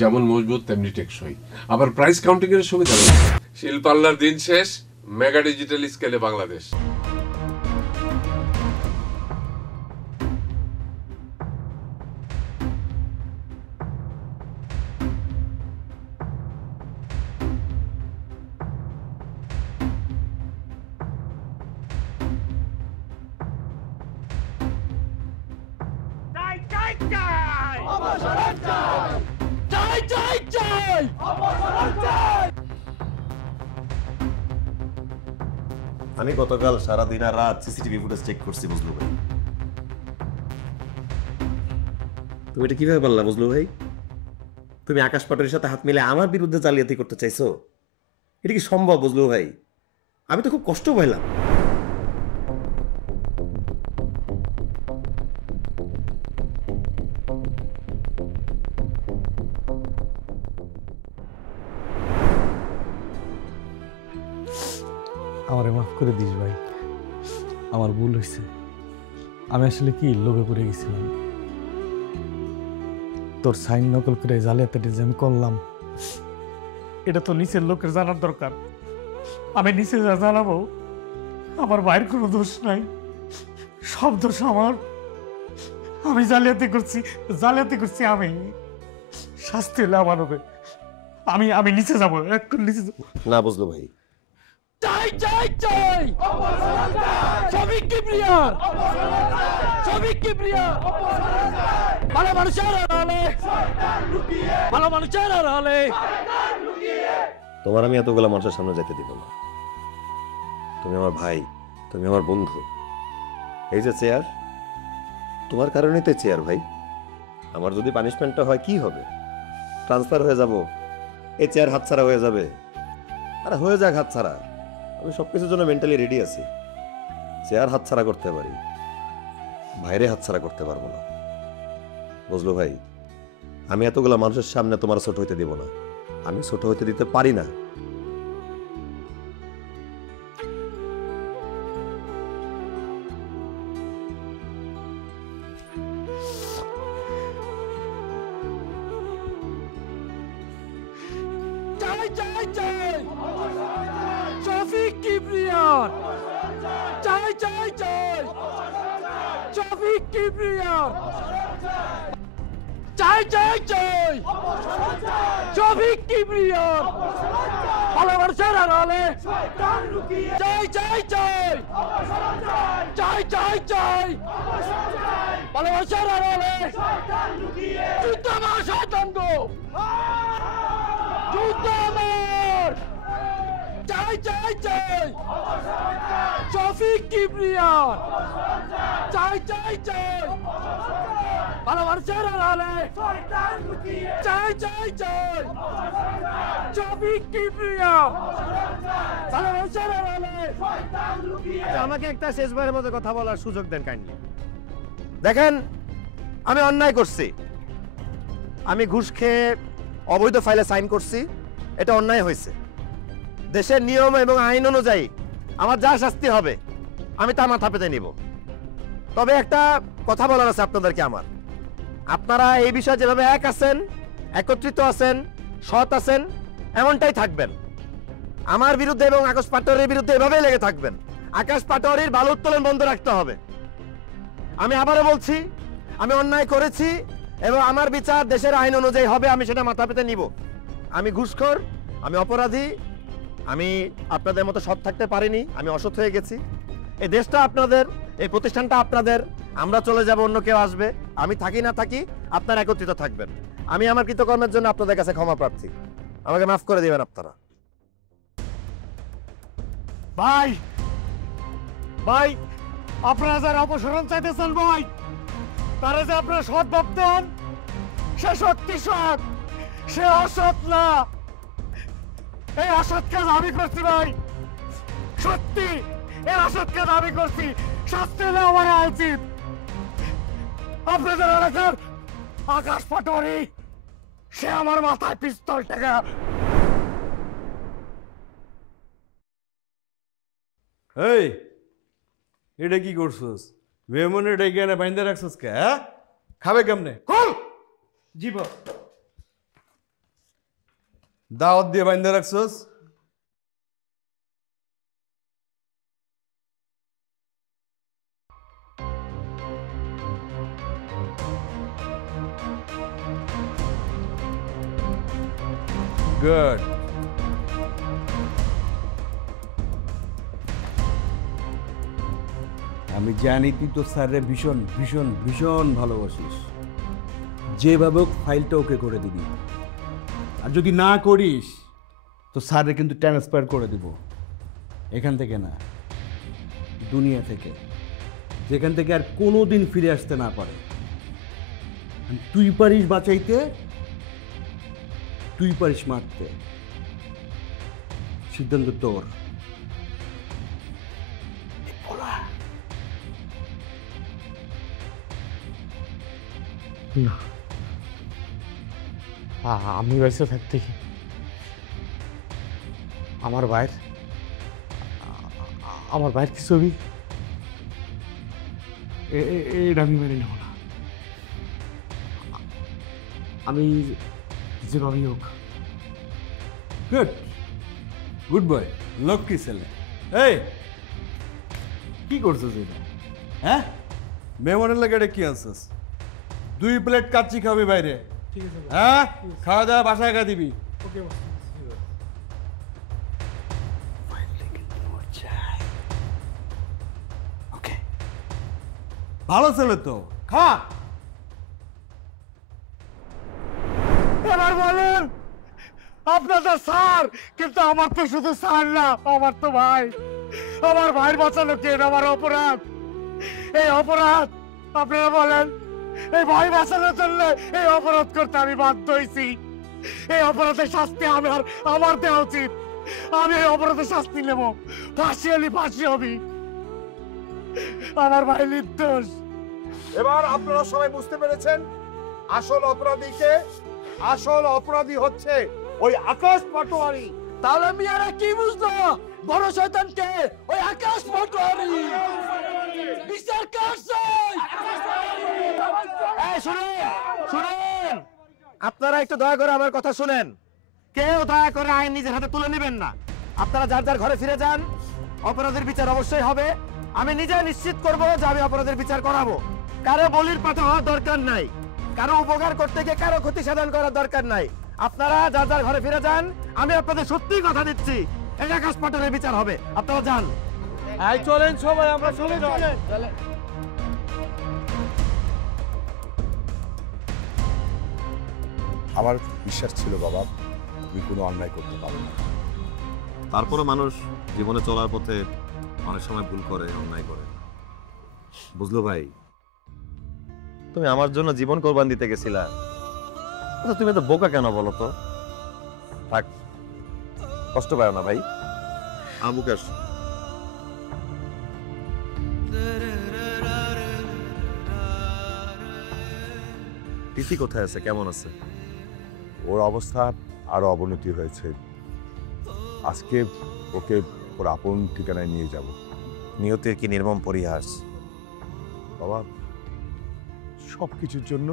যেমন মজবুত তেমনি টেকসই, আবার প্রাইস কাউন্টিং এর সুবিধা রয়েছে। শিল্পাল্লার দিন শেষ, মেগা ডিজিটাল স্কেলে বাংলাদেশ। আমি গতকাল সারাদিন আর রাত সিসিটিভি ফুটেজ চেক করছি, বুঝলো ভাই। তুমি এটা কিভাবে বললা বুঝলো ভাই? তুমি আকাশ পাটোয়ারির সাথে হাত মিলে আমার বিরুদ্ধে জালিয়াতি করতে চাইছো? এটা কি সম্ভব বুঝলো ভাই? আমি তো খুব কষ্ট পাইলাম। আমারে মাফ করে দিস ভাই, আমার ভুল হয়েছে। আমি আসলে কি লোভে পড়ে গেছিলাম, তোর সাইন নকল করে জালিয়াতিটা যে আমি করলাম, এটা তো নিচের লোকের জানার দরকার। আমি নিচে যা জানাবো, আমার ভাইয়ের কোনো দোষ নাই, সব দোষ আমার। আমি জালিয়াতি করছি আমি। শাস্তি হলে আমার হবে। আমি নিচে যাবো, এখন নিচে যাবো। না বুঝলো ভাই, চাই চাই চাই শফিক কিবরিয়ার, শফিক কিবরিয়ার ভালো মানুষের আড়ালে, ভালো মানুষের আড়ালে। তোমার আমি এতগুলো মানুষের সামনে যেতে দিব না। তুমি আমার ভাই, তুমি আমার বন্ধু। এই যে চেয়ার, তোমার কারণেই তো চেয়ার ভাই। আমার যদি পানিশমেন্টটা হয় কি হবে? ট্রান্সফার হয়ে যাব, এই চেয়ার হাতছাড়া হয়ে যাবে। আরে হয়ে যাক হাতছাড়া, আমি সবকিছুর জন্য মেন্টালি রেডি আছি। চেয়ার হাতছাড়া করতে পারি, বাইরে হাতছাড়া করতে পারবো না। বুঝলো ভাই, আমি এতগুলো মানুষের সামনে তোমার ছোট হইতে দিব না, আমি ছোট হইতে দিতে পারি না। চাই চাই চাই শফিক কিবরিয়ার চাই চাই চাই শফিক কিবরিয়ার চাই চাই চাই শফিক কিবরিয়ার ভালোবাসার আড়ালে চাই চাই চাই চাই চাই চাই ভালোবাসার আড়ালে যুদ্ধ আমার শয়তান গো যুদ্ধ আমার চাই চাই চাই শফিক কিবরিয়ার চাই চাই চাই ভালোবাসার আড়ালে চাই চাই চাই শফিক কিবরিয়ার ভালোবাসার আড়ালে। আমাকে একটা শেষবারের মতো কথা বলার সুযোগ দেন কাইন্ডলি। দেখেন, আমি অন্যায় করছি, আমি ঘুষ খেয়ে অবৈধ ফাইলে সাইন করছি, এটা অন্যায় হয়েছে। দেশের নিয়ম এবং আইন অনুযায়ী আমার যা শাস্তি হবে আমি তা মাথা পেতে নিব। তবে একটা কথা বলার আছে আপনাদেরকে আমার, আপনারা এই বিষয়ে যেভাবে এক আছেন, একত্রিত আছেন, সৎ আছেন, এমনটাই থাকবেন। আমার বিরুদ্ধে এবং আকাশ পাটোয়ারির বিরুদ্ধে এভাবেই লেগে থাকবেন। আকাশ পাটোয়ারির বালু উত্তোলন বন্ধ রাখতে হবে। আমি আবারও বলছি, আমি অন্যায় করেছি এবং আমার বিচার দেশের আইন অনুযায়ী হবে, আমি সেটা মাথা পেতে নিব। আমি ঘুষখোর, আমি অপরাধী, আমি আপনাদের মতো সৎ থাকতে পারিনি, আমি অসৎ হয়ে গেছি। এই দেশটা আপনাদের, এই প্রতিষ্ঠানটা আপনাদের, আমরা চলে যাব, অন্য কেউ আসবে। আমি থাকি না থাকি, আপনারা একত্রিত থাকবেন। আমি আমার কৃতকর্মের জন্য আপনাদের কাছে ক্ষমা প্রার্থী, আমাকে মাফ করে দিবেন আপনারা। ভাই ভাই, আপনারা যারা অপসারণ চাইতেছেন ভাই, তারা যে আপনারা সৎ ভাবতেন, সে সত্যি সৎ, সে অসৎ না। এই অসৎ কাজ আমি করছি ভাই, সত্যি এই অসৎ কাজ আমি করছি, শাস্তি হলে আমার উচিত। আপনাদের এলাকার আকাশ পাটোয়ারি, সে আমার মাথায় পিস্তল টেকা। এই, এটা কি করছস? মেমনে ডেকে এনে বাইন্দা রাখছস কে? হ্যাঁ, খাবে কেমনে? খোল। জীব দাওয়াত দিয়ে বাইন্দা রাখছস? গুড। আমি জানি তুই তো স্যারে ভীষণ ভীষণ ভীষণ ভালোবাসিস, যেভাবে হোক ফাইলটা ওকে করে দিবি। আর যদি না করিস তো স্যারে কিন্তু ট্রান্সফার করে দিব, এখান থেকে না, দুনিয়া থেকে, যেখান থেকে আর কোনো দিন ফিরে আসতে না পারে। তুই পারিস বাঁচাইতে, তুই পারিস মারতে, সিদ্ধান্ত তোর। না, আমি বেঁচে থাকতে আমার ভাইয়ের কি ছবি, এটা আমি মেনে নেব না। আমি যেভাবেই হোক। গুড, গুড বয়, লক্ষ্মী ছেলে। এই, কি করছিস এটা? হ্যাঁ, মেহমানের লাগে এটা কি আনছিস? 2 প্লেট কাচ্চি খাবি বাইরে। ঠিক আছে। হ্যাঁ, খাওয়া দাওয়া বাসায় খা দিবি। ওকে। ওকে, ভালো ছেলে তো, খা। এবার বলেন, আপনাদের স্যার, কিন্তু আমার তো শুধু স্যার না, আমার তো ভাই। আমার ভাইয়ের বাঁচানো কেন আমার অপরাধ? এই অপরাধ আপনারা বলেন, এই ভাই বাঁচানোর জন্য এই অপরাধ করতে আমি বাধ্য হয়েছি। এই অপরাধের শাস্তি আমার দেওয়া উচিত। আমি এই অপরাধের শাস্তি নেব, ফাঁসি হলে ফাঁসি হবি। আমার ভাই নির্দোষ। এবার আপনারা সবাই বুঝতে পেরেছেন আসল অপরাধীকে। আসল অপরাধী হচ্ছে ওই আকাশ পাটোয়ারি। তাহলে মিয়ারা কি বুঝলো? বড় শয়তান কে? ওই আকাশ পাটোয়ারি। বিচার কার চাই? শুনেন, আপনারা একটু দয়া করে আমার কথা শুনেন। কেউ দয়া করে আইন নিজের হাতে তুলে নেবেন না। আপনারা যার যার ঘরে ফিরে যান। অপরাধের বিচার অবশ্যই হবে। আমি নিজে নিশ্চিত করব যে আমি অপরাধের বিচার করাবো। কারো বলির পাঠা হওয়ার দরকার নাই, কারো উপকার করতে গিয়ে কারো ক্ষতি সাধন করার দরকার নাই। আপনারা যার যার ঘরে ফিরে যান। আমি আপনাদের সত্যি কথা দিচ্ছি, এই আকাশ পাটনের বিচার হবে। আপনারা যান। চলেন সবাই, আমরা চলে যাই। আমার বিশ্বাস ছিল বাবা তুমি কোনো অন্যায় করতে পারো না। তারপরে মানুষ জীবনে চলার পথে অনেক সময় ভুল করে, অন্যায় করে। বুঝলো ভাই, তুমি আমার জন্য জীবন কোরবান দিতে গেছিলা, আচ্ছা তুমি তো বোকা কেন বলো তো? থাক, কষ্ট পাও না ভাই। আবুকাশ তিথি কোথায় আছে, কেমন আছে? ওর অবস্থা আরো অবনতি হয়েছে। আজকে ওকে ওর আপন ঠিকানায় নিয়ে যাব। নিয়তির কি নির্মম পরিহাস! বাবা সব কিছুর জন্য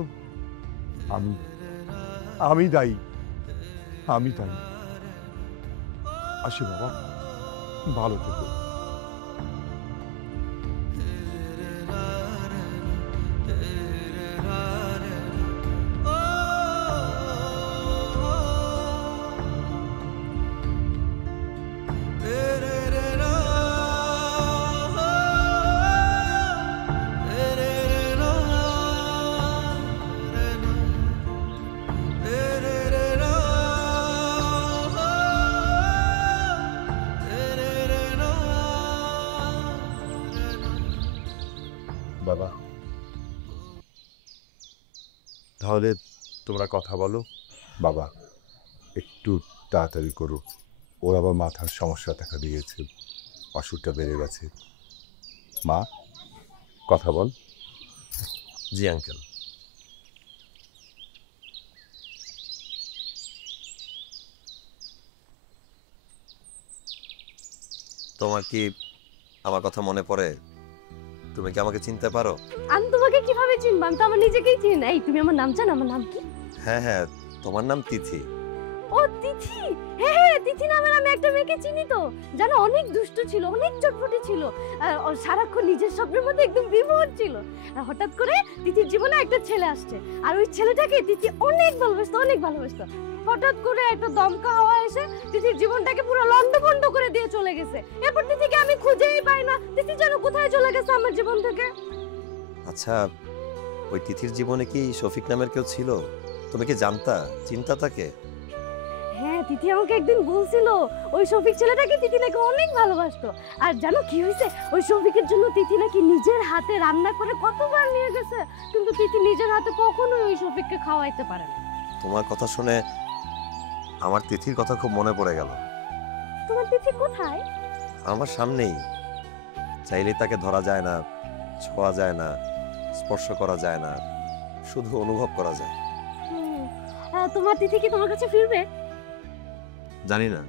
আমি দায়ী, আমি দায়ী। আসি বাবা, ভালো থেকো। বাবা তাহলে তোমরা কথা বলো। বাবা একটু তাড়াতাড়ি করো, ওর আবার মাথার সমস্যা দেখা দিয়েছে, অসুখটা বেড়ে গেছে। মা কথা বল। জি আঙ্কেল। তোমার কি আমার কথা মনে পড়ে? তুমি কি আমাকে চিনতে পারো? আমি তোমাকে কিভাবে চিনব? আমি তো আমার নিজেকেই চিনি না। এই তুমি আমার নাম জানো? আমার নাম কি? হ্যাঁ হ্যাঁ, তোমার নাম তিথি। ও তিথি, হ্যাঁ হ্যাঁ, তিথি নামের আমি একটা মেয়েকে চিনি তো। জানো, অনেক দুষ্ট ছিল, অনেক চটপটে ছিল, ও সারাক্ষণ নিজের স্বপ্নের মধ্যে একদম বিভোর ছিল। হঠাৎ করে তিথির জীবনে একটা ছেলে আসছে, আর ওই ছেলেটাকে তিথি অনেক ভালোবাসতো, অনেক ভালোবাসতো। হঠাৎ করে একটা দমকা হাওয়া এসে তিথির জীবনটাকে পুরো লন্ডভন্ড করে দিয়ে চলে গেছে। এরপর তিথিকে আমি খুঁজেই পাই না। তিথি যেন কোথায় চলে গেছে আমার জীবন থেকে। আচ্ছা, ওই তিথির জীবনে কি শফিক নামের কেউ ছিল? তুমি কি জানতা, চিন্তা তাকে? হ্যাঁ, তিথি আমাকে একদিন বলছিল ওই শফিক ছেলেটাকে তিথি নাকি অনেক ভালোবাসতো। আর জানো কি হয়েছে? ওই শফিকের জন্য তিথি নাকি নিজের হাতে রান্না করে কতবার নিয়ে গেছে, কিন্তু তিথি নিজের হাতে কখনোই ওই শফিককে খাওয়াইতে পারে না। তোমার কথা শুনে আমার তিথির কথা খুব মনে পড়ে গেল। তোমার তিথি কোথায়? আমার সামনেই, চাইলেই তাকে ধরা যায় না, ছোঁয়া যায় না, স্পর্শ করা যায় না, শুধু অনুভব করা যায়। তোমার তিথি কি তোমার কাছে ফিরবে? জানি না।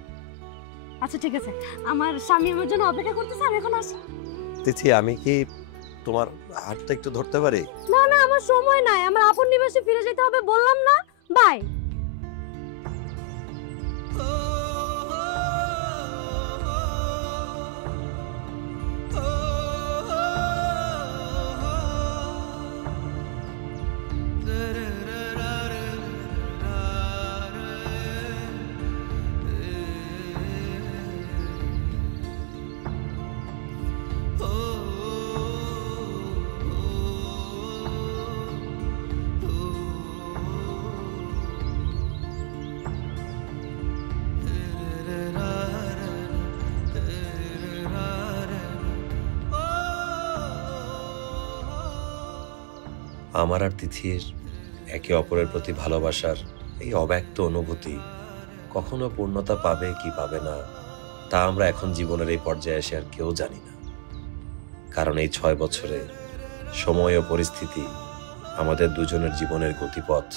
আচ্ছা ঠিক আছে, আমার স্বামী আমার জন্য অপেক্ষা করতেছে, আমি এখন আসি। তিথি, আমি কি তোমার হাতটা একটু ধরতে পারি? না না, আমার সময় নাই, আমার আপন নিবাসে ফিরে যেতে হবে, বললাম না। বাই। আমার আর তিথির একে অপরের প্রতি ভালোবাসার এই অব্যক্ত অনুভূতি কখনো পূর্ণতা পাবে কি পাবে না, তা আমরা এখন জীবনের এই পর্যায়ে এসে আর কেউ জানি না। কারণ এই 6 বছরে সময় ও পরিস্থিতি আমাদের দুজনের জীবনের গতিপথ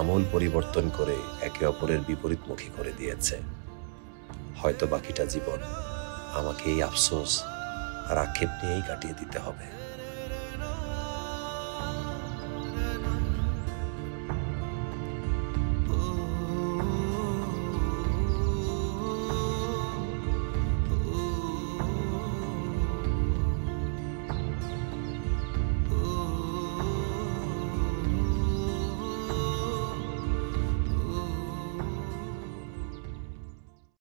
আমূল পরিবর্তন করে একে অপরের বিপরীতমুখী করে দিয়েছে। হয়তো বাকিটা জীবন আমাকে এই আফসোস আর আক্ষেপ নিয়েই কাটিয়ে দিতে হবে।